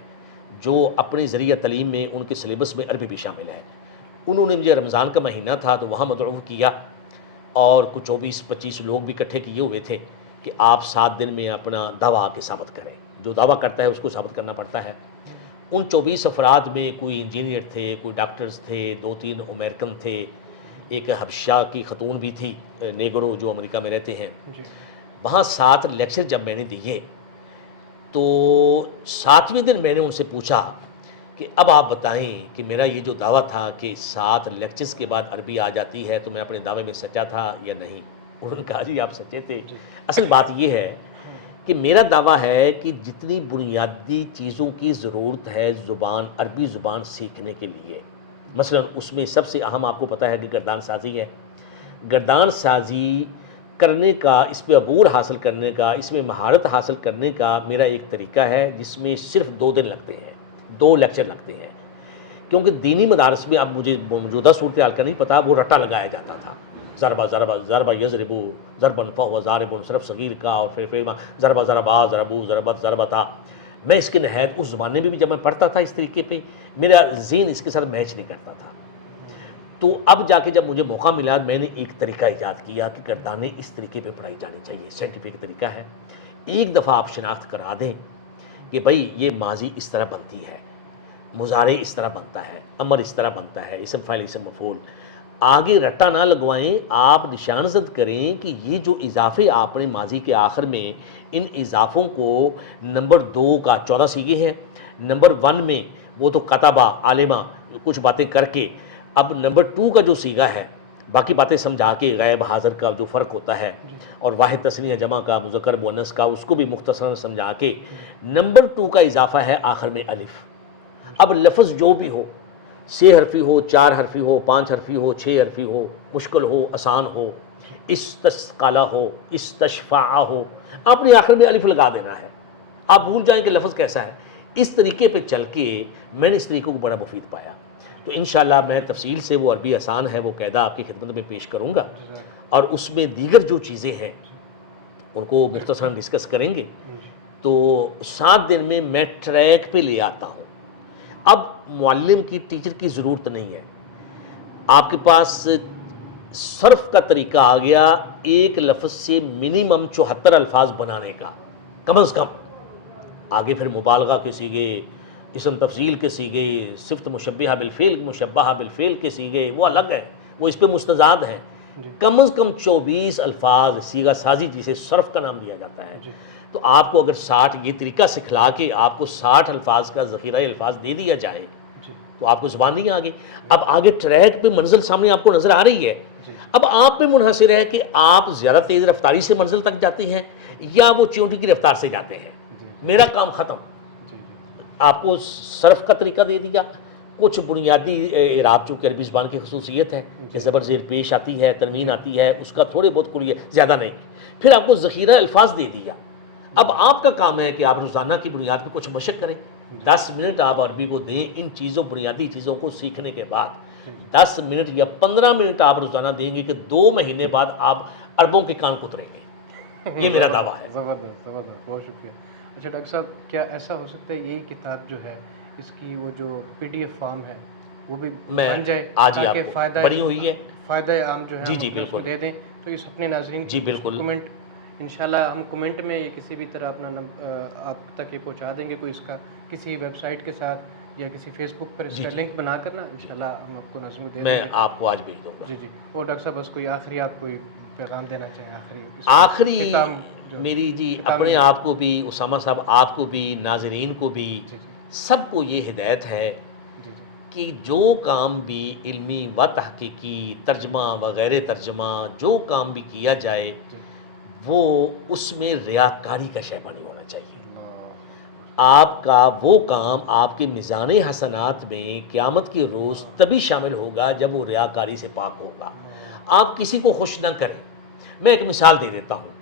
جو اپنے ذریعہ تعلیم میں ان کے سلیبس میں عربی بھی شامل ہے۔ انہوں نے مجھے رمضان کا مہینہ تھا تو وہاں مدعو کیا، اور کچھ 24-25 لوگ بھی اکٹھے کیے ہوئے تھے کہ آپ 7 دن میں اپنا دعویٰ آ کے ثابت کریں، جو دعویٰ کرتا ہے اس کو ثابت کرنا پڑتا ہے۔ ان 24 افراد میں کوئی انجینئر تھے، کوئی ڈاکٹرز تھے، 2-3 امریکن تھے، ایک حبشہ کی خاتون بھی تھی، نیگرو، جو امریکہ میں رہتے ہیں۔ وہاں 7 لیکچر جب میں نے دیے تو 7ویں دن میں نے ان سے پوچھا کہ اب آپ بتائیں کہ میرا یہ جو دعویٰ تھا کہ 7 لیکچرز کے بعد عربی آ جاتی ہے تو میں اپنے دعوے میں سچا تھا یا نہیں؟ انہوں نے کہا جی آپ سچے تھے۔ اصل بات یہ ہے کہ میرا دعویٰ ہے کہ جتنی بنیادی چیزوں کی ضرورت ہے زبان، عربی زبان سیکھنے کے لیے، مثلا اس میں سب سے اہم آپ کو پتہ ہے کہ گردان سازی ہے۔ گردان سازی کرنے کا، اس پہ عبور حاصل کرنے کا، اس میں مہارت حاصل کرنے کا میرا ایک طریقہ ہے جس میں صرف 2 دن لگتے ہیں، 2 لیکچر لگتے ہیں، کیونکہ دینی مدارس میں اب مجھے موجودہ صورتحال کا نہیں پتہ، وہ رٹا لگایا جاتا تھا، ضربہ یضربو ضربن فہو ضارب، صرف صغیر کا، اور پھر ضربہ ضربا ضربو ضربت ضربتا۔ میں اس کے نہایت اس زمانے میں بھی جب میں پڑھتا تھا اس طریقے پہ، میرا ذہن اس کے ساتھ میچ نہیں کرتا تھا۔ تو اب جا کے جب مجھے موقع ملا میں نے ایک طریقہ ایجاد کیا کہ گردانیں اس طریقے پہ پڑھائی جانی چاہیے، سائنٹیفک طریقہ ہے۔ ایک دفعہ آپ شناخت کرا دیں کہ بھائی یہ ماضی اس طرح بنتی ہے، مضارع اس طرح بنتا ہے، امر اس طرح بنتا ہے، اسم فاعل اسم مفعول، آگے رٹا نہ لگوائیں، آپ نشان زد کریں کہ یہ جو اضافے آپ نے ماضی کے آخر میں، ان اضافوں کو نمبر 2 کا 14 سیغے ہیں، نمبر 1 میں وہ تو کتبہ عالمہ کچھ باتیں کر کے، اب نمبر 2 کا جو سیغہ ہے باقی باتیں سمجھا کے، غائب حاضر کا جو فرق ہوتا ہے اور واحد تثنیہ جمع کا، مذکر مؤنث کا، اس کو بھی مختصراً سمجھا کے، نمبر 2 کا اضافہ ہے آخر میں الف۔ اب لفظ جو بھی ہو، 6 حرفی ہو، 4 حرفی ہو، 5 حرفی ہو، 6 حرفی ہو، مشکل ہو، آسان ہو، استثقل ہو، استشفاع ہو، آپ نے آخر میں الف لگا دینا ہے، آپ بھول جائیں کہ لفظ کیسا ہے۔ اس طریقے پہ چل کے میں نے اس طریقے کو بڑا مفید پایا، تو انشاءاللہ میں تفصیل سے وہ عربی آسان ہے وہ قاعدہ آپ کی خدمت میں پیش کروں گا، اور اس میں دیگر جو چیزیں ہیں ان کو مختصراً ڈسکس کریں گے۔ تو 7 دن میں میں ٹریک پہ لے آتا ہوں۔ اب معلم کی، ٹیچر کی ضرورت نہیں ہے، آپ کے پاس صرف کا طریقہ آ گیا، ایک لفظ سے منیمم 74 الفاظ بنانے کا، کم از کم۔ آگے پھر مبالغہ کے سیغے، اسم تفضیل کے سیغے، صفت مشبہہ بالفعل، مشبہہ بالفعل کے سیغے، وہ الگ ہے، وہ اس پہ مستزاد ہیں۔ کم از کم 24 الفاظ سیغہ سازی جسے صرف کا نام دیا جاتا ہے۔ تو آپ کو اگر 60 یہ طریقہ سکھلا کے آپ کو 60 الفاظ کا ذخیرہ الفاظ دے دیا جائے تو آپ کو زبان نہیں آگے۔ اب آگے ٹریک پہ منزل سامنے آپ کو نظر آ رہی ہے، اب آپ پہ منحصر ہے کہ آپ زیادہ تیز رفتاری سے منزل تک جاتے ہیں یا وہ چیونٹی کی رفتار سے جاتے ہیں۔ میرا کام ختم، آپ کو صرف کا طریقہ دے دیا، کچھ بنیادی اعراب چونکہ عربی زبان کی خصوصیت ہے کہ زبر زیر پیش آتی ہے، تنوین آتی ہے، اس کا تھوڑے بہت کلیے زیادہ نہیں. پھر آپ کو ذخیرہ الفاظ دے دیا. اب آپ کا کام ہے کہ آپ روزانہ کی بنیاد پہ کچھ مشق کریں. 10 منٹ آپ عربی کو دیں ان چیزوں بنیادی چیزوں کو سیکھنے کے بعد. 10 منٹ یا 15 منٹ آپ روزانہ دیں گے کہ 2 مہینے بعد آپ عربوں کے کان کتریں گے. یہ میرا دعویٰ ہے. زبردست زبردست، بہت شکریہ. اچھا ڈاکٹر صاحب، کیا ایسا ہو سکتا ہے یہی کتاب جو ہے اس کی وہ جو PDF فارم ہے وہ بھی میں بن جائے آج ہی آپ تاکہ کو بنی ہوئی ہے فائدہ عام جو ہے جی ہم جی اپنے اس کو بالکل دے دیں تو اس اپنے ناظرین جی بالکل کمنٹ انشاءاللہ ہم کمنٹ میں یا کسی بھی طرح اپنا آپ تک یہ پہنچا دیں گے، کوئی اس کا کسی ویب سائٹ کے ساتھ یا کسی فیس بک پر اس کا لنک بنا کر نا انشاءاللہ ہم آپ کو نظم دے دیں میں گے. آپ کو آج بھیج دوں گا. جی جی. اور ڈاکٹر صاحب بس کوئی آخری آپ کوئی پیغام دینا چاہیں آخری جو میری جی ختام اپنے آپ کو بھی، اسامہ صاحب آپ کو بھی، ناظرین کو بھی، جی جی سب کو یہ ہدایت ہے جی جی کہ جو کام بھی علمی و تحقیقی ترجمہ وغیرہ ترجمہ جو کام بھی کیا جائے جی. وہ اس میں ریاکاری کا شیبہ نہیں ہونا چاہیے. اللہ. آپ کا وہ کام آپ کے میزان حسنات میں قیامت کے روز تبھی شامل ہوگا جب وہ ریاکاری سے پاک ہوگا. آپ کسی کو خوش نہ کریں. میں ایک مثال دے دیتا ہوں.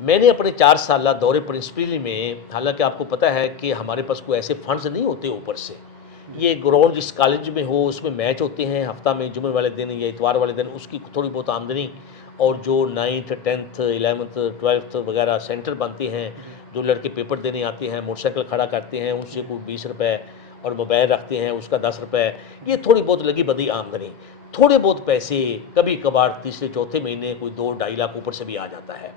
میں نے اپنے 4 سالہ دورے پرنسپل میں، حالانکہ آپ کو پتہ ہے کہ ہمارے پاس کوئی ایسے فنڈز نہیں ہوتے اوپر سے، یہ گراؤنڈ جس کالج میں ہو اس میں میچ ہوتے ہیں ہفتہ میں، جمعے والے دن یا اتوار والے دن، اس کی تھوڑی بہت آمدنی، اور جو 9th 10th 11th 12th وغیرہ سینٹر بنتے ہیں، جو لڑکے پیپر دینے آتے ہیں موٹر سائیکل کھڑا کرتے ہیں، ان سے کوئی 20 روپے اور موبائل رکھتے ہیں اس کا 10 روپے، یہ تھوڑی بہت لگی بدی آمدنی. تھوڑے بہت پیسے کبھی کبھار تیسرے چوتھے مہینے کوئی 2-2.5 لاکھ اوپر سے بھی آ جاتا ہے.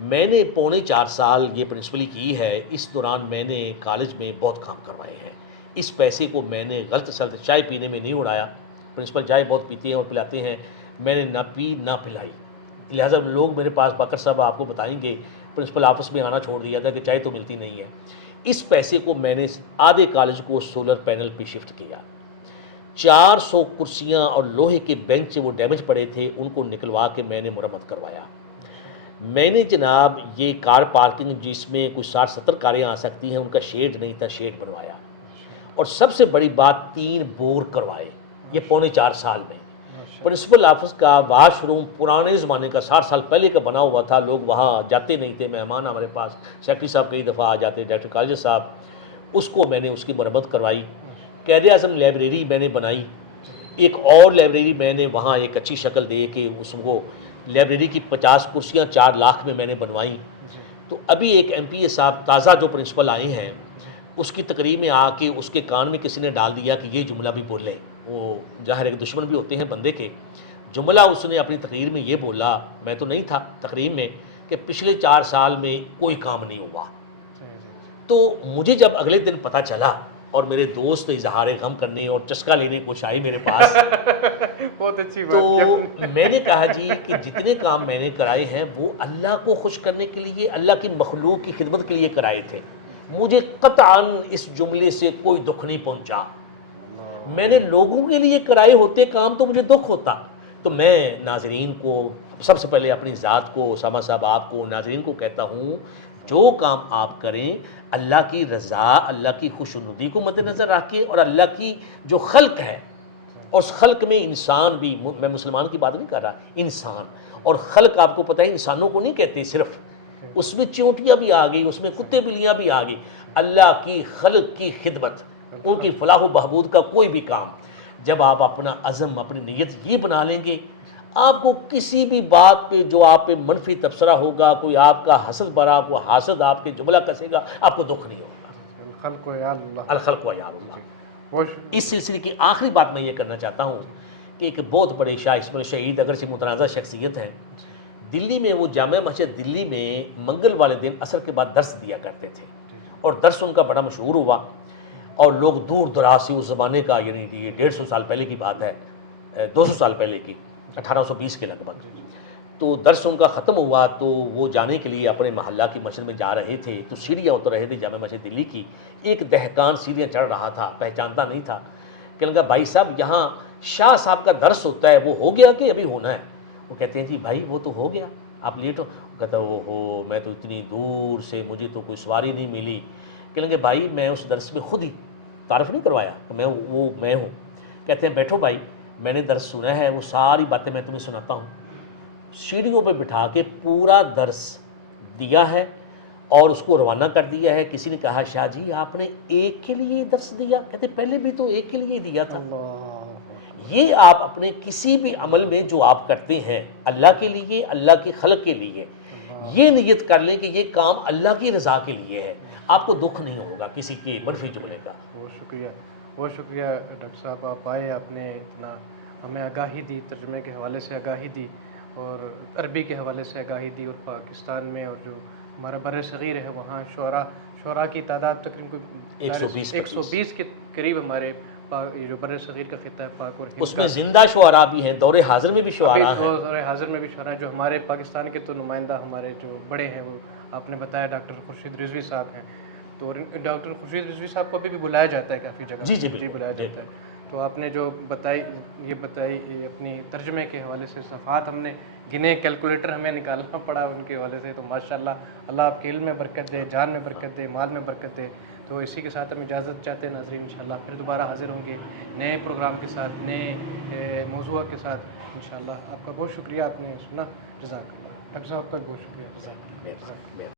میں نے 3.25 سال یہ پرنسپلی کی ہے. اس دوران میں نے کالج میں بہت کام کروائے ہیں. اس پیسے کو میں نے غلط سلط چائے پینے میں نہیں اڑایا. پرنسپل چائے بہت پیتے ہیں اور پلاتے ہیں، میں نے نہ پی نہ پلائی. لہٰذا لوگ میرے پاس باقر صاحب آپ کو بتائیں گے پرنسپل آفس میں آنا چھوڑ دیا تھا کہ چائے تو ملتی نہیں ہے. اس پیسے کو میں نے آدھے کالج کو سولر پینل پہ شفٹ کیا. 400 کرسیاں اور لوہے کے بینچ وہ ڈیمیج پڑے تھے، ان کو نکلوا کے میں نے مرمت کروایا. میں نے جناب یہ کار پارکنگ جس میں کوئی 60-70 کاریں آ سکتی ہیں ان کا شیڈ نہیں تھا، شیڈ بنوایا. اور سب سے بڑی بات 3 بور کروائے یہ 3.25 سال میں. پرنسپل آفس کا واش روم پرانے زمانے کا 60 سال پہلے کا بنا ہوا تھا، لوگ وہاں جاتے نہیں تھے. مہمان ہمارے پاس سیکرٹری صاحب کئی دفعہ آ جاتے، ڈاکٹر کالج صاحب، اس کو میں نے اس کی مرمت کروائی. قائد اعظم لائبریری میں نے بنائی. ایک اور لائبریری میں نے وہاں ایک اچھی شکل دے کے اس کو لائبریری کی 50 کرسیاں 4 لاکھ میں نے بنوائی. تو ابھی ایک MP صاحب تازہ جو پرنسپل آئے ہیں اس کی تقریب میں آ کے اس کے کان میں کسی نے ڈال دیا کہ یہ جملہ بھی بولیں. وہ ظاہر ایک دشمن بھی ہوتے ہیں بندے کے. جملہ اس نے اپنی تقریر میں یہ بولا، میں تو نہیں تھا تقریر میں، کہ پچھلے 4 سال میں کوئی کام نہیں ہوا. تو مجھے جب اگلے دن پتہ چلا اور میرے دوست اظہار غم کرنے اور چسکا لینے کچھ آئی میرے پاس بہت اچھی تو بات. میں نے کہا جی کہ جتنے کام میں نے کرائے ہیں وہ اللہ کو خوش کرنے کے لیے، اللہ کی مخلوق کی خدمت کے لیے کرائے تھے. مجھے قطعاً اس جملے سے کوئی دکھ نہیں پہنچا. میں نے لوگوں کے لیے کرائے ہوتے کام تو مجھے دکھ ہوتا. تو میں ناظرین کو سب سے پہلے اپنی ذات کو، اسامہ صاحب آپ کو، ناظرین کو کہتا ہوں جو کام آپ کریں اللہ کی رضا، اللہ کی خوشنودی کو مد نظر رکھ کے، اور اللہ کی جو خلق ہے، اور اس خلق میں انسان بھی، میں مسلمان کی بات نہیں کر رہا، انسان اور خلق آپ کو پتہ ہے انسانوں کو نہیں کہتے صرف، اس میں چونٹیاں بھی آ گئی، اس میں کتے بلیاں بھی آ گئی. اللہ کی خلق کی خدمت، ان کی فلاح و بہبود کا کوئی بھی کام، جب آپ اپنا عزم اپنی نیت یہ بنا لیں گے، آپ کو کسی بھی بات پہ جو آپ پہ منفی تبصرہ ہوگا، کوئی آپ کا حسد برا، کوئی حاسد آپ کے جملہ کسے گا، آپ کو دکھ نہیں ہوگا. الخلق وعیال اللہ. الخلق وعیال اللہ. اس سلسلے کی آخری بات میں یہ کرنا چاہتا ہوں کہ ایک بہت بڑے شاہ اسماعیل شہید اگرچہ متنازع شخصیت ہیں، دلی میں وہ جامع مسجد دلی میں منگل والے دن عصر کے بعد درس دیا کرتے تھے، اور درس ان کا بڑا مشہور ہوا، اور لوگ دور دراز سے اس زمانے کا، یعنی یہ 150 سال پہلے کی بات ہے، 200 سال پہلے کی، 1820 کے لگ بھگ. تو درس ان کا ختم ہوا تو وہ جانے کے لیے اپنے محلہ کی مسجد میں جا رہے تھے، تو سیڑھیاں اتر رہے تھے جامع مسجد دلی کی. ایک دہقان سیڑھیاں چڑھ رہا تھا، پہچانتا نہیں تھا. کہنے لگا بھائی صاحب یہاں شاہ صاحب کا درس ہوتا ہے، وہ ہو گیا کہ ابھی ہونا ہے؟ وہ کہتے ہیں جی بھائی وہ تو ہو گیا، آپ لیٹ ہو. کہتا وہ ہو میں تو اتنی دور سے، مجھے تو کوئی سواری نہیں ملی. کہنے لگے بھائی میں اس درس میں خود ہی تعارف نہیں کروایا کہ میں ہوں. کہتے ہیں بیٹھو بھائی, میں نے درس سنا ہے, وہ ساری باتیں میں تمہیں سناتا ہوں. سیڑھیوں پہ بٹھا کے پورا درس دیا ہے اور اس کو روانہ کر دیا ہے. کسی نے کہا شاہ جی آپ نے ایک کے لیے درس دیا؟ کہتے پہلے بھی تو ایک کے لیے دیا تھا. یہ آپ اپنے کسی بھی عمل میں جو آپ کرتے ہیں اللہ کے لیے, اللہ کے خلق کے لیے, یہ نیت کر لیں کہ یہ کام اللہ کی رضا کے لیے ہے. آپ کو دکھ نہیں ہوگا کسی کے منفی جملے کا. بہت شکریہ, بہت شکریہ ڈاکٹر صاحب, آپ آئے, آپ نے اتنا ہمیں آگاہی دی, ترجمے کے حوالے سے آگاہی دی اور عربی کے حوالے سے آگاہی دی, اور پاکستان میں اور جو ہمارا بر صغیر ہے وہاں شعراء کی تعداد تقریباً 120 کے قریب ہمارے یہ جو بر صغیر کا خطہ ہے پاک اور ہند اس میں زندہ شعراء بھی ہیں, دور حاضر میں بھی شعراء ہیں. دور حاضر میں بھی شعراء جو ہمارے پاکستان کے تو نمائندہ ہمارے جو بڑے ہیں وہ آپ نے بتایا ڈاکٹر خورشید رضوی صاحب ہیں. تو ڈاکٹر خورشید رضوی صاحب کو ابھی بھی بلایا جاتا ہے کافی جگہ. جی بلایا جاتا ہے. تو آپ نے جو بتائی اپنی ترجمے کے حوالے سے صفحات ہم نے گنے, کیلکولیٹر ہمیں نکالنا پڑا ان کے حوالے سے. تو ماشاءاللہ اللہ آپ کے علم میں برکت دے, جان میں برکت دے, مال میں برکت دے. تو اسی کے ساتھ ہم اجازت چاہتے ہیں ناظرین, انشاءاللہ پھر دوبارہ حاضر ہوں گے نئے پروگرام کے ساتھ, نئے موضوع کے ساتھ انشاءاللہ. آپ کا بہت شکریہ, آپ نے سنا. جزاک اللہ. ڈاکٹر صاحب کا بہت شکریہ. جزاک اللہ.